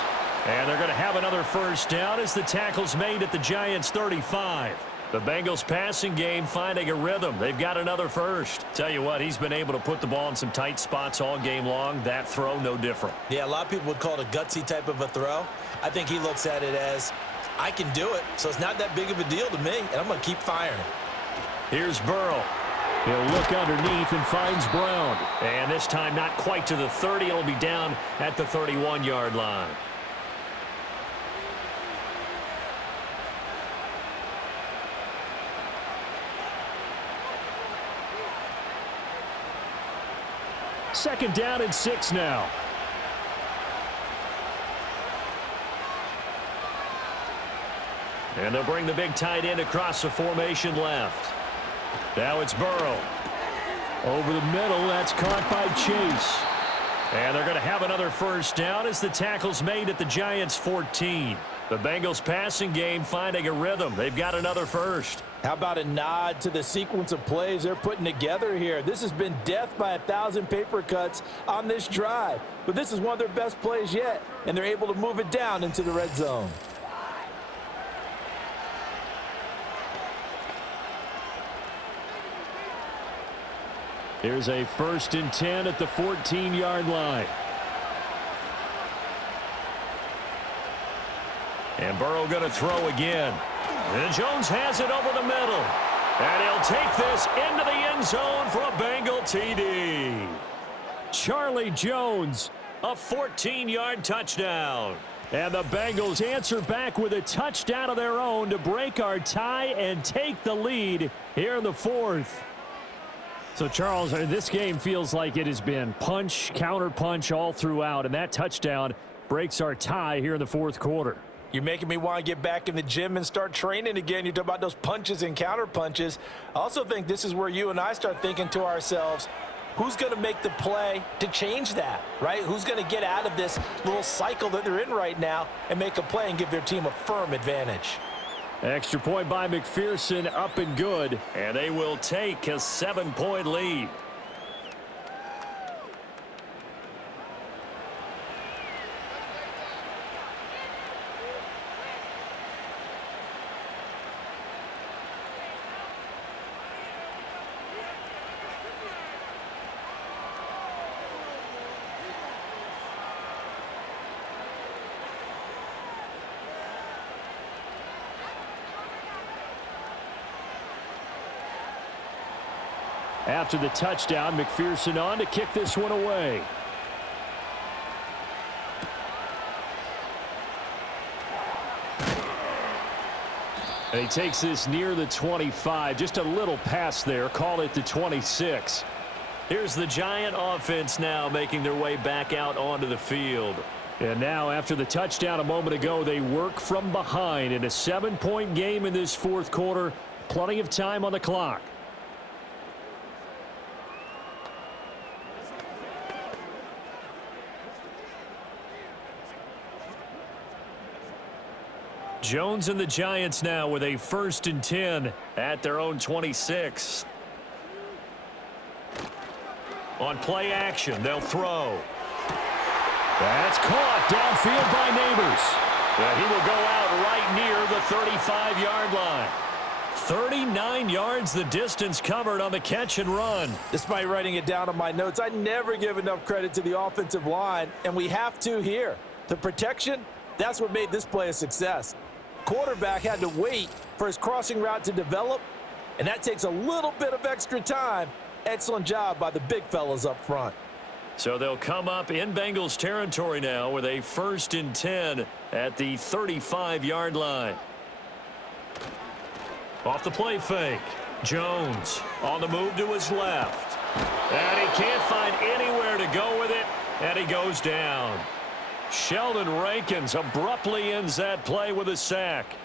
And they're going to have another first down as the tackle's made at the Giants' 35. The Bengals passing game finding a rhythm. They've got another first. Tell you what, he's been able to put the ball in some tight spots all game long. That throw, no different. Yeah, a lot of people would call it a gutsy type of a throw. I think he looks at it as, I can do it, so it's not that big of a deal to me, and I'm going to keep firing. Here's Burrow. He'll look underneath and finds Brown. And this time not quite to the 30. It'll be down at the 31-yard line. Second down and 6 now. And they'll bring the big tight end across the formation left. Now it's Burrow. Over the middle, that's caught by Chase. And they're going to have another first down as the tackle's made at the Giants' 14. The Bengals passing game finding a rhythm. They've got another first. How about a nod to the sequence of plays they're putting together here? This has been death by 1,000 paper cuts on this drive. But this is one of their best plays yet, and they're able to move it down into the red zone. Here's a 1st and 10 at the 14-yard line. And Burrow going to throw again. And Jones has it over the middle. And he'll take this into the end zone for a Bengal TD. Charlie Jones, a 14-yard touchdown. And the Bengals answer back with a touchdown of their own to break our tie and take the lead here in the 4th. So, Charles, this game feels like it has been punch, counter punch all throughout, and that touchdown breaks our tie here in the 4th quarter. You're making me want to get back in the gym and start training again. You talk about those punches and counter punches. I also think this is where you and I start thinking to ourselves, who's going to make the play to change that, right? Who's going to get out of this little cycle that they're in right now and make a play and give their team a firm advantage? Extra point by McPherson, up and good. And they will take a 7-point lead. After the touchdown, McPherson on to kick this one away. And he takes this near the 25. Just a little pass there. Call it the 26. Here's the Giant offense now making their way back out onto the field. And now, after the touchdown a moment ago, they work from behind in a 7-point game in this 4th quarter. Plenty of time on the clock. Jones and the Giants now with a 1st and 10 at their own 26. On play action, they'll throw. That's caught downfield by Neighbors. Yeah, he will go out right near the 35-yard line. 39 yards the distance covered on the catch and run. Despite writing it down on my notes, I never give enough credit to the offensive line, and we have to here. The protection, that's what made this play a success. Quarterback had to wait for his crossing route to develop, and that takes a little bit of extra time. Excellent job by the big fellas up front. So they'll come up in Bengals territory now with a 1st and 10 at the 35-yard line. Off the play fake. Jones on the move to his left. And he can't find anywhere to go with it, and he goes down. Sheldon Rankins abruptly ends that play with a sack.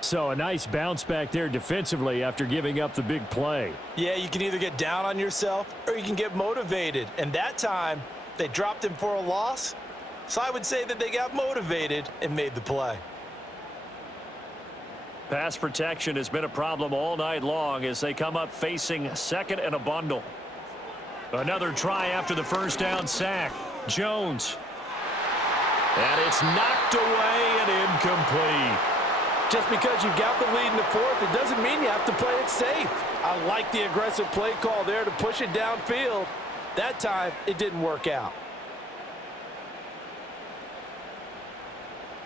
So a nice bounce back there defensively after giving up the big play. Yeah, you can either get down on yourself or you can get motivated. And that time, they dropped him for a loss. So I would say that they got motivated and made the play. Pass protection has been a problem all night long as they come up facing 2nd and a bundle. Another try after the first down sack. Jones. And it's knocked away and incomplete. Just because you got the lead in the fourth, it doesn't mean you have to play it safe. I like the aggressive play call there to push it downfield. That time, it didn't work out.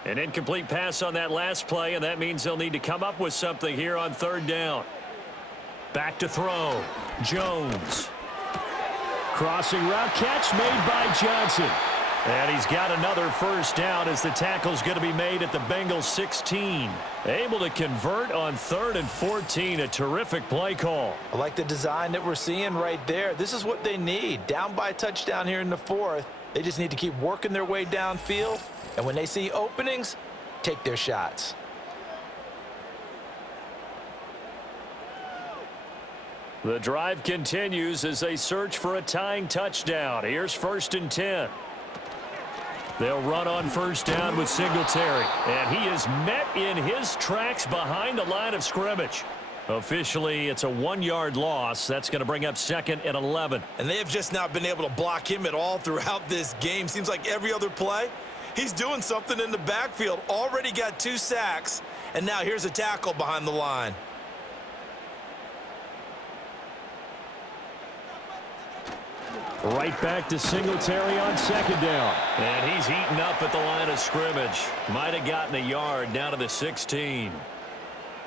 An incomplete pass on that last play, and that means they'll need to come up with something here on third down. Back to throw. Jones. Crossing route catch made by Johnson. And he's got another first down as the tackle's going to be made at the Bengals 16. Able to convert on 3rd and 14. A terrific play call. I like the design that we're seeing right there. This is what they need. Down by a touchdown here in the fourth. They just need to keep working their way downfield. And when they see openings, take their shots. The drive continues as they search for a tying touchdown. Here's 1st and 10. They'll run on first down with Singletary. And he is met in his tracks behind the line of scrimmage. Officially, it's a 1-yard loss. That's going to bring up 2nd and 11. And they have just not been able to block him at all throughout this game. Seems like every other play, he's doing something in the backfield. Already got 2 sacks. And now here's a tackle behind the line. Right back to Singletary on 2nd down. And he's eaten up at the line of scrimmage. Might have gotten a yard down to the 16.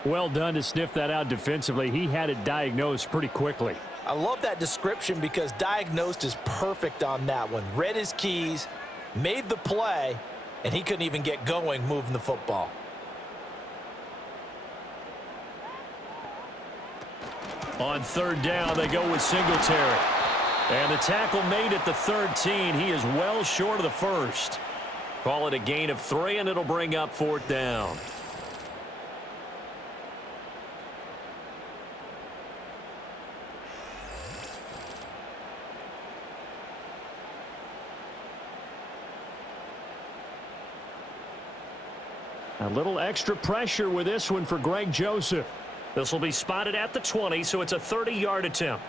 Well done to sniff that out defensively. He had it diagnosed pretty quickly. I love that description because diagnosed is perfect on that one. Read his keys, made the play, and he couldn't even get going moving the football. On 3rd down, they go with Singletary. And the tackle made at the 13. He is well short of the first. Call it a gain of 3, and it'll bring up 4th down. A little extra pressure with this one for Greg Joseph. This will be spotted at the 20, so it's a 30-yard attempt.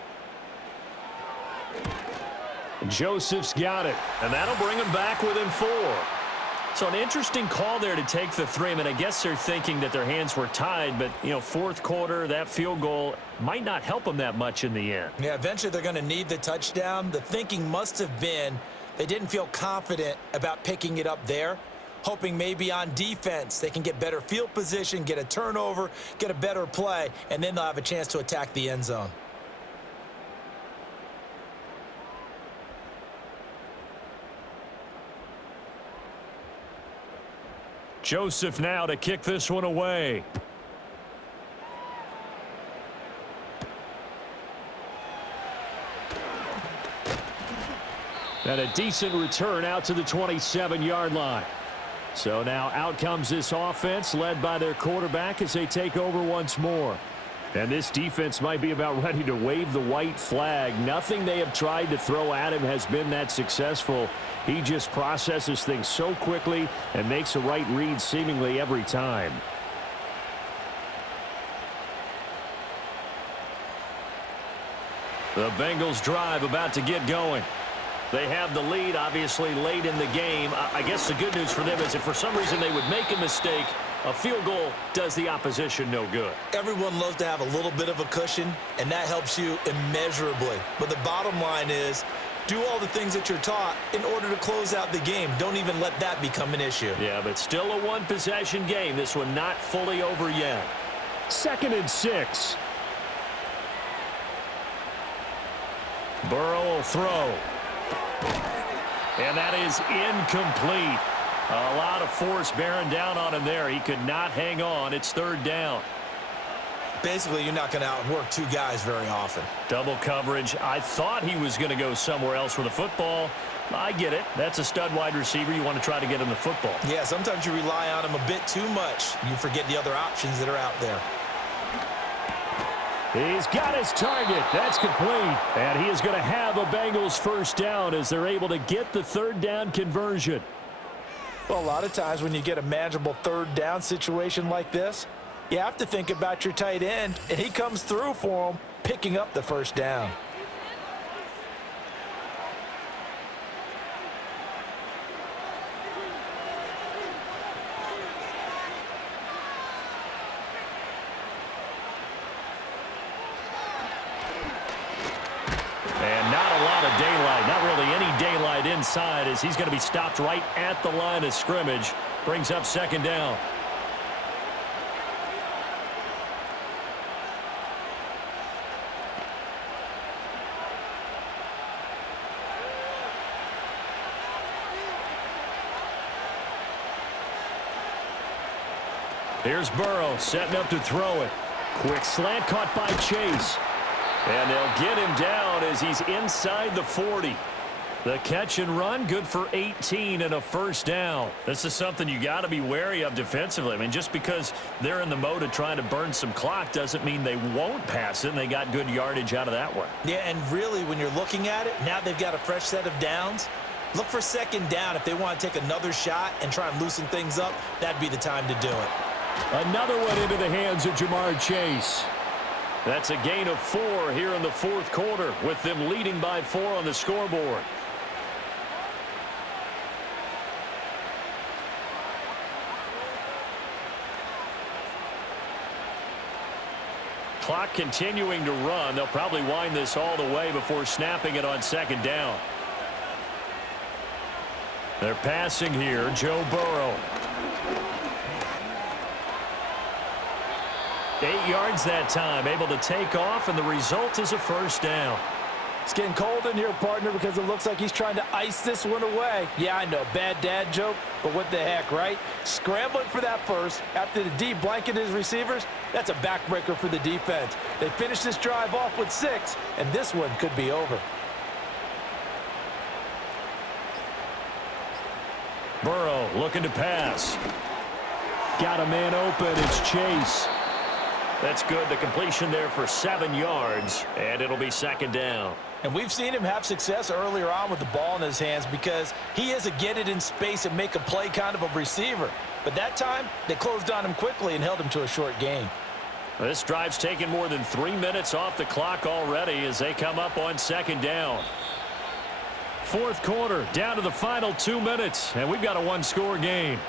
Joseph's got it. And that'll bring him back within 4. So an interesting call there to take the 3. I mean, I guess they're thinking that their hands were tied, but, you know, 4th quarter, that field goal might not help them that much in the end. Yeah, eventually they're going to need the touchdown. The thinking must have been they didn't feel confident about picking it up there, hoping maybe on defense they can get better field position, get a turnover, get a better play, and then they'll have a chance to attack the end zone. Joseph now to kick this one away. And a decent return out to the 27-yard line. So now out comes this offense led by their quarterback as they take over once more. And this defense might be about ready to wave the white flag. Nothing they have tried to throw at him has been that successful. He just processes things so quickly and makes a right read seemingly every time. The Bengals drive about to get going. They have the lead, obviously, late in the game. I guess the good news for them is if for some reason they would make a mistake, a field goal does the opposition no good. Everyone loves to have a little bit of a cushion, and that helps you immeasurably. But the bottom line is, do all the things that you're taught in order to close out the game. Don't even let that become an issue. Yeah, but still a one-possession game. This one not fully over yet. 2nd and 6. Burrow will throw. And that is incomplete. A lot of force bearing down on him there. He could not hang on. It's 3rd down. Basically, you're not going to outwork 2 guys very often. Double coverage. I thought he was going to go somewhere else with the football. I get it. That's a stud wide receiver. You want to try to get him the football. Yeah, sometimes you rely on him a bit too much. You forget the other options that are out there. He's got his target. That's complete. And he is going to have a Bengals first down as they're able to get the 3rd down conversion. Well, a lot of times when you get a manageable 3rd down situation like this, you have to think about your tight end, and he comes through for him, picking up the first down. inside as he's going to be stopped right at the line of scrimmage. Brings up second down. Here's Burrow setting up to throw it. Quick slant caught by Chase. And they'll get him down as he's inside the 40. The catch and run, good for 18 and a first down. This is something you got to be wary of defensively. I mean, just because they're in the mode of trying to burn some clock doesn't mean they won't pass it, and they got good yardage out of that one. Yeah, and really, when you're looking at it, now they've got a fresh set of downs. Look for second down. If they want to take another shot and try and loosen things up, that'd be the time to do it. Another one into the hands of Jamar Chase. That's a gain of 4 here in the fourth quarter, with them leading by 4 on the scoreboard. Clock continuing to run. They'll probably wind this all the way before snapping it on second down. They're passing here. Joe Burrow. 8 yards that time, able to take off, and the result is a first down. It's getting cold in here, partner, because it looks like he's trying to ice this one away. Yeah, I know, bad dad joke, but what the heck, right? Scrambling for that first after the D blanket his receivers, that's a backbreaker for the defense. They finish this drive off with 6, and this one could be over. Burrow looking to pass. Got a man open. It's Chase. That's good. The completion there for 7 yards, and it'll be second down. And we've seen him have success earlier on with the ball in his hands because he is a get it in space and make a play kind of a receiver. But that time, they closed on him quickly and held him to a short gain. This drive's taken more than 3 minutes off the clock already as they come up on second down. Fourth quarter, down to the final 2 minutes, and we've got a one-score game.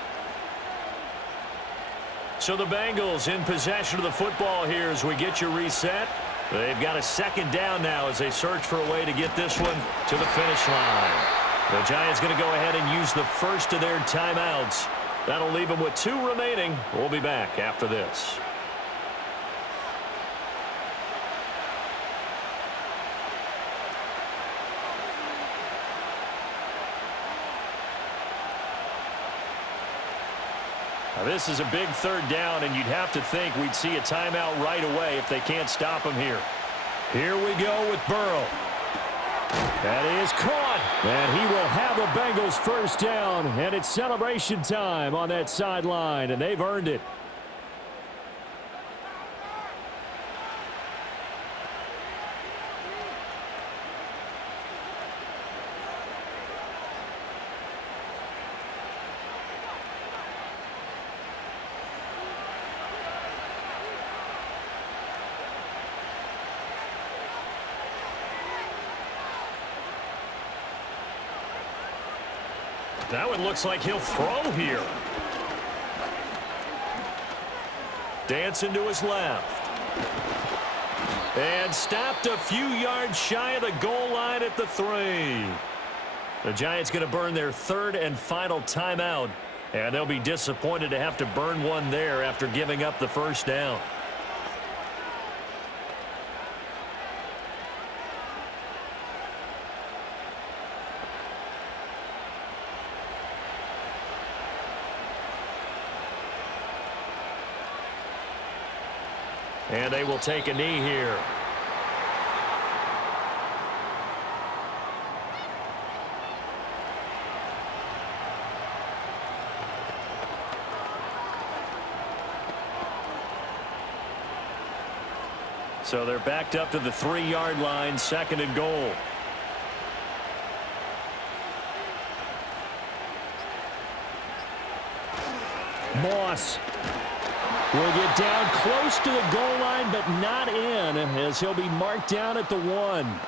So the Bengals in possession of the football here as we get you reset. They've got a second down now as they search for a way to get this one to the finish line. The Giants going to go ahead and use the first of their timeouts. That'll leave them with 2 remaining. We'll be back after this. Now, this is a big third down, and you'd have to think we'd see a timeout right away if they can't stop him here. Here we go with Burrow. That is caught, and he will have the Bengals first down, and it's celebration time on that sideline, and they've earned it. That one looks like he'll throw here. Dancing to his left. And stopped a few yards shy of the goal line at the 3. The Giants going to burn their third and final timeout. And they'll be disappointed to have to burn one there after giving up the first down. And they will take a knee here. So they're backed up to the 3-yard line, second and goal. Moss will get down close to the goal line, but not in, as he'll be marked down at the 1.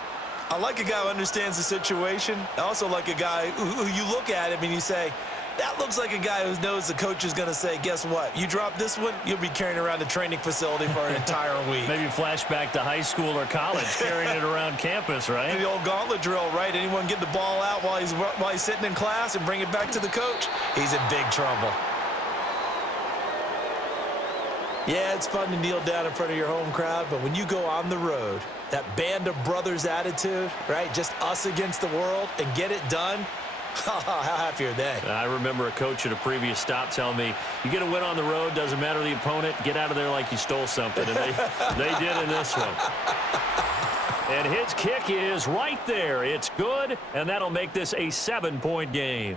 I like a guy who understands the situation. I also like a guy who you look at him and you say, That looks like a guy who knows the coach is going to say, guess what? You drop this one, you'll be carrying around the training facility for an entire week. Maybe flashback to high school or college, carrying it around campus, right? The old gauntlet drill, right? Anyone get the ball out while he's sitting in class and bring it back to the coach? He's in big trouble. Yeah, it's fun to kneel down in front of your home crowd, but when you go on the road, that band of brothers attitude, right? Just us against the world and get it done. How happy are they? I remember a coach at a previous stop telling me, you get a win on the road, doesn't matter the opponent, get out of there like you stole something. And they did in this one. And his kick is right there. It's good, and that'll make this a 7-point game.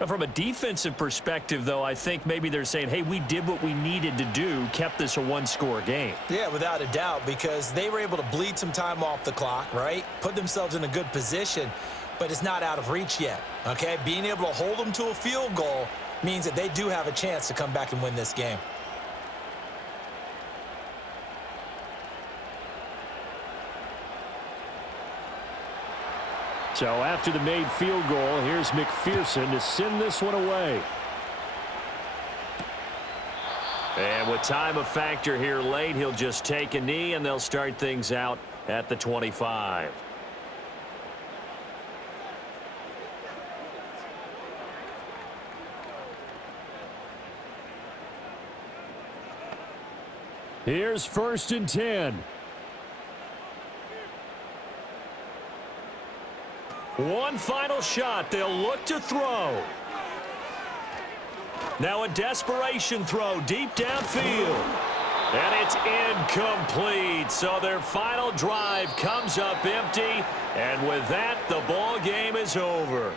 Now, from a defensive perspective, though, I think maybe they're saying, hey, we did what we needed to do, kept this a one-score game. Yeah, without a doubt, because they were able to bleed some time off the clock, right? Put themselves in a good position, but it's not out of reach yet, okay? Being able to hold them to a field goal means that they do have a chance to come back and win this game. So after the made field goal, here's McPherson to send this one away. And with time a factor here late, he'll just take a knee, and they'll start things out at the 25. Here's 1st and 10. One final shot. They'll look to throw. Now a desperation throw deep downfield. And it's incomplete. So their final drive comes up empty. And with that, the ball game is over.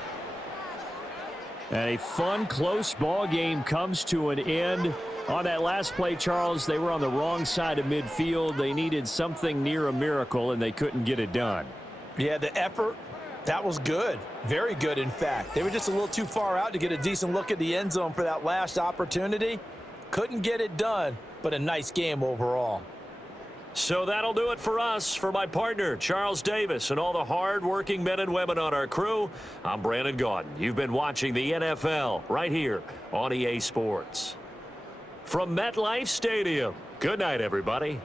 And a fun, close ball game comes to an end. On that last play, Charles, they were on the wrong side of midfield. They needed something near a miracle, and they couldn't get it done. Yeah, the effort, that was good. Very good, in fact. They were just a little too far out to get a decent look at the end zone for that last opportunity. Couldn't get it done, but a nice game overall. So that'll do it for us. For my partner, Charles Davis, and all the hard-working men and women on our crew, I'm Brandon Gaudin. You've been watching the NFL right here on EA Sports. From MetLife Stadium, good night, everybody.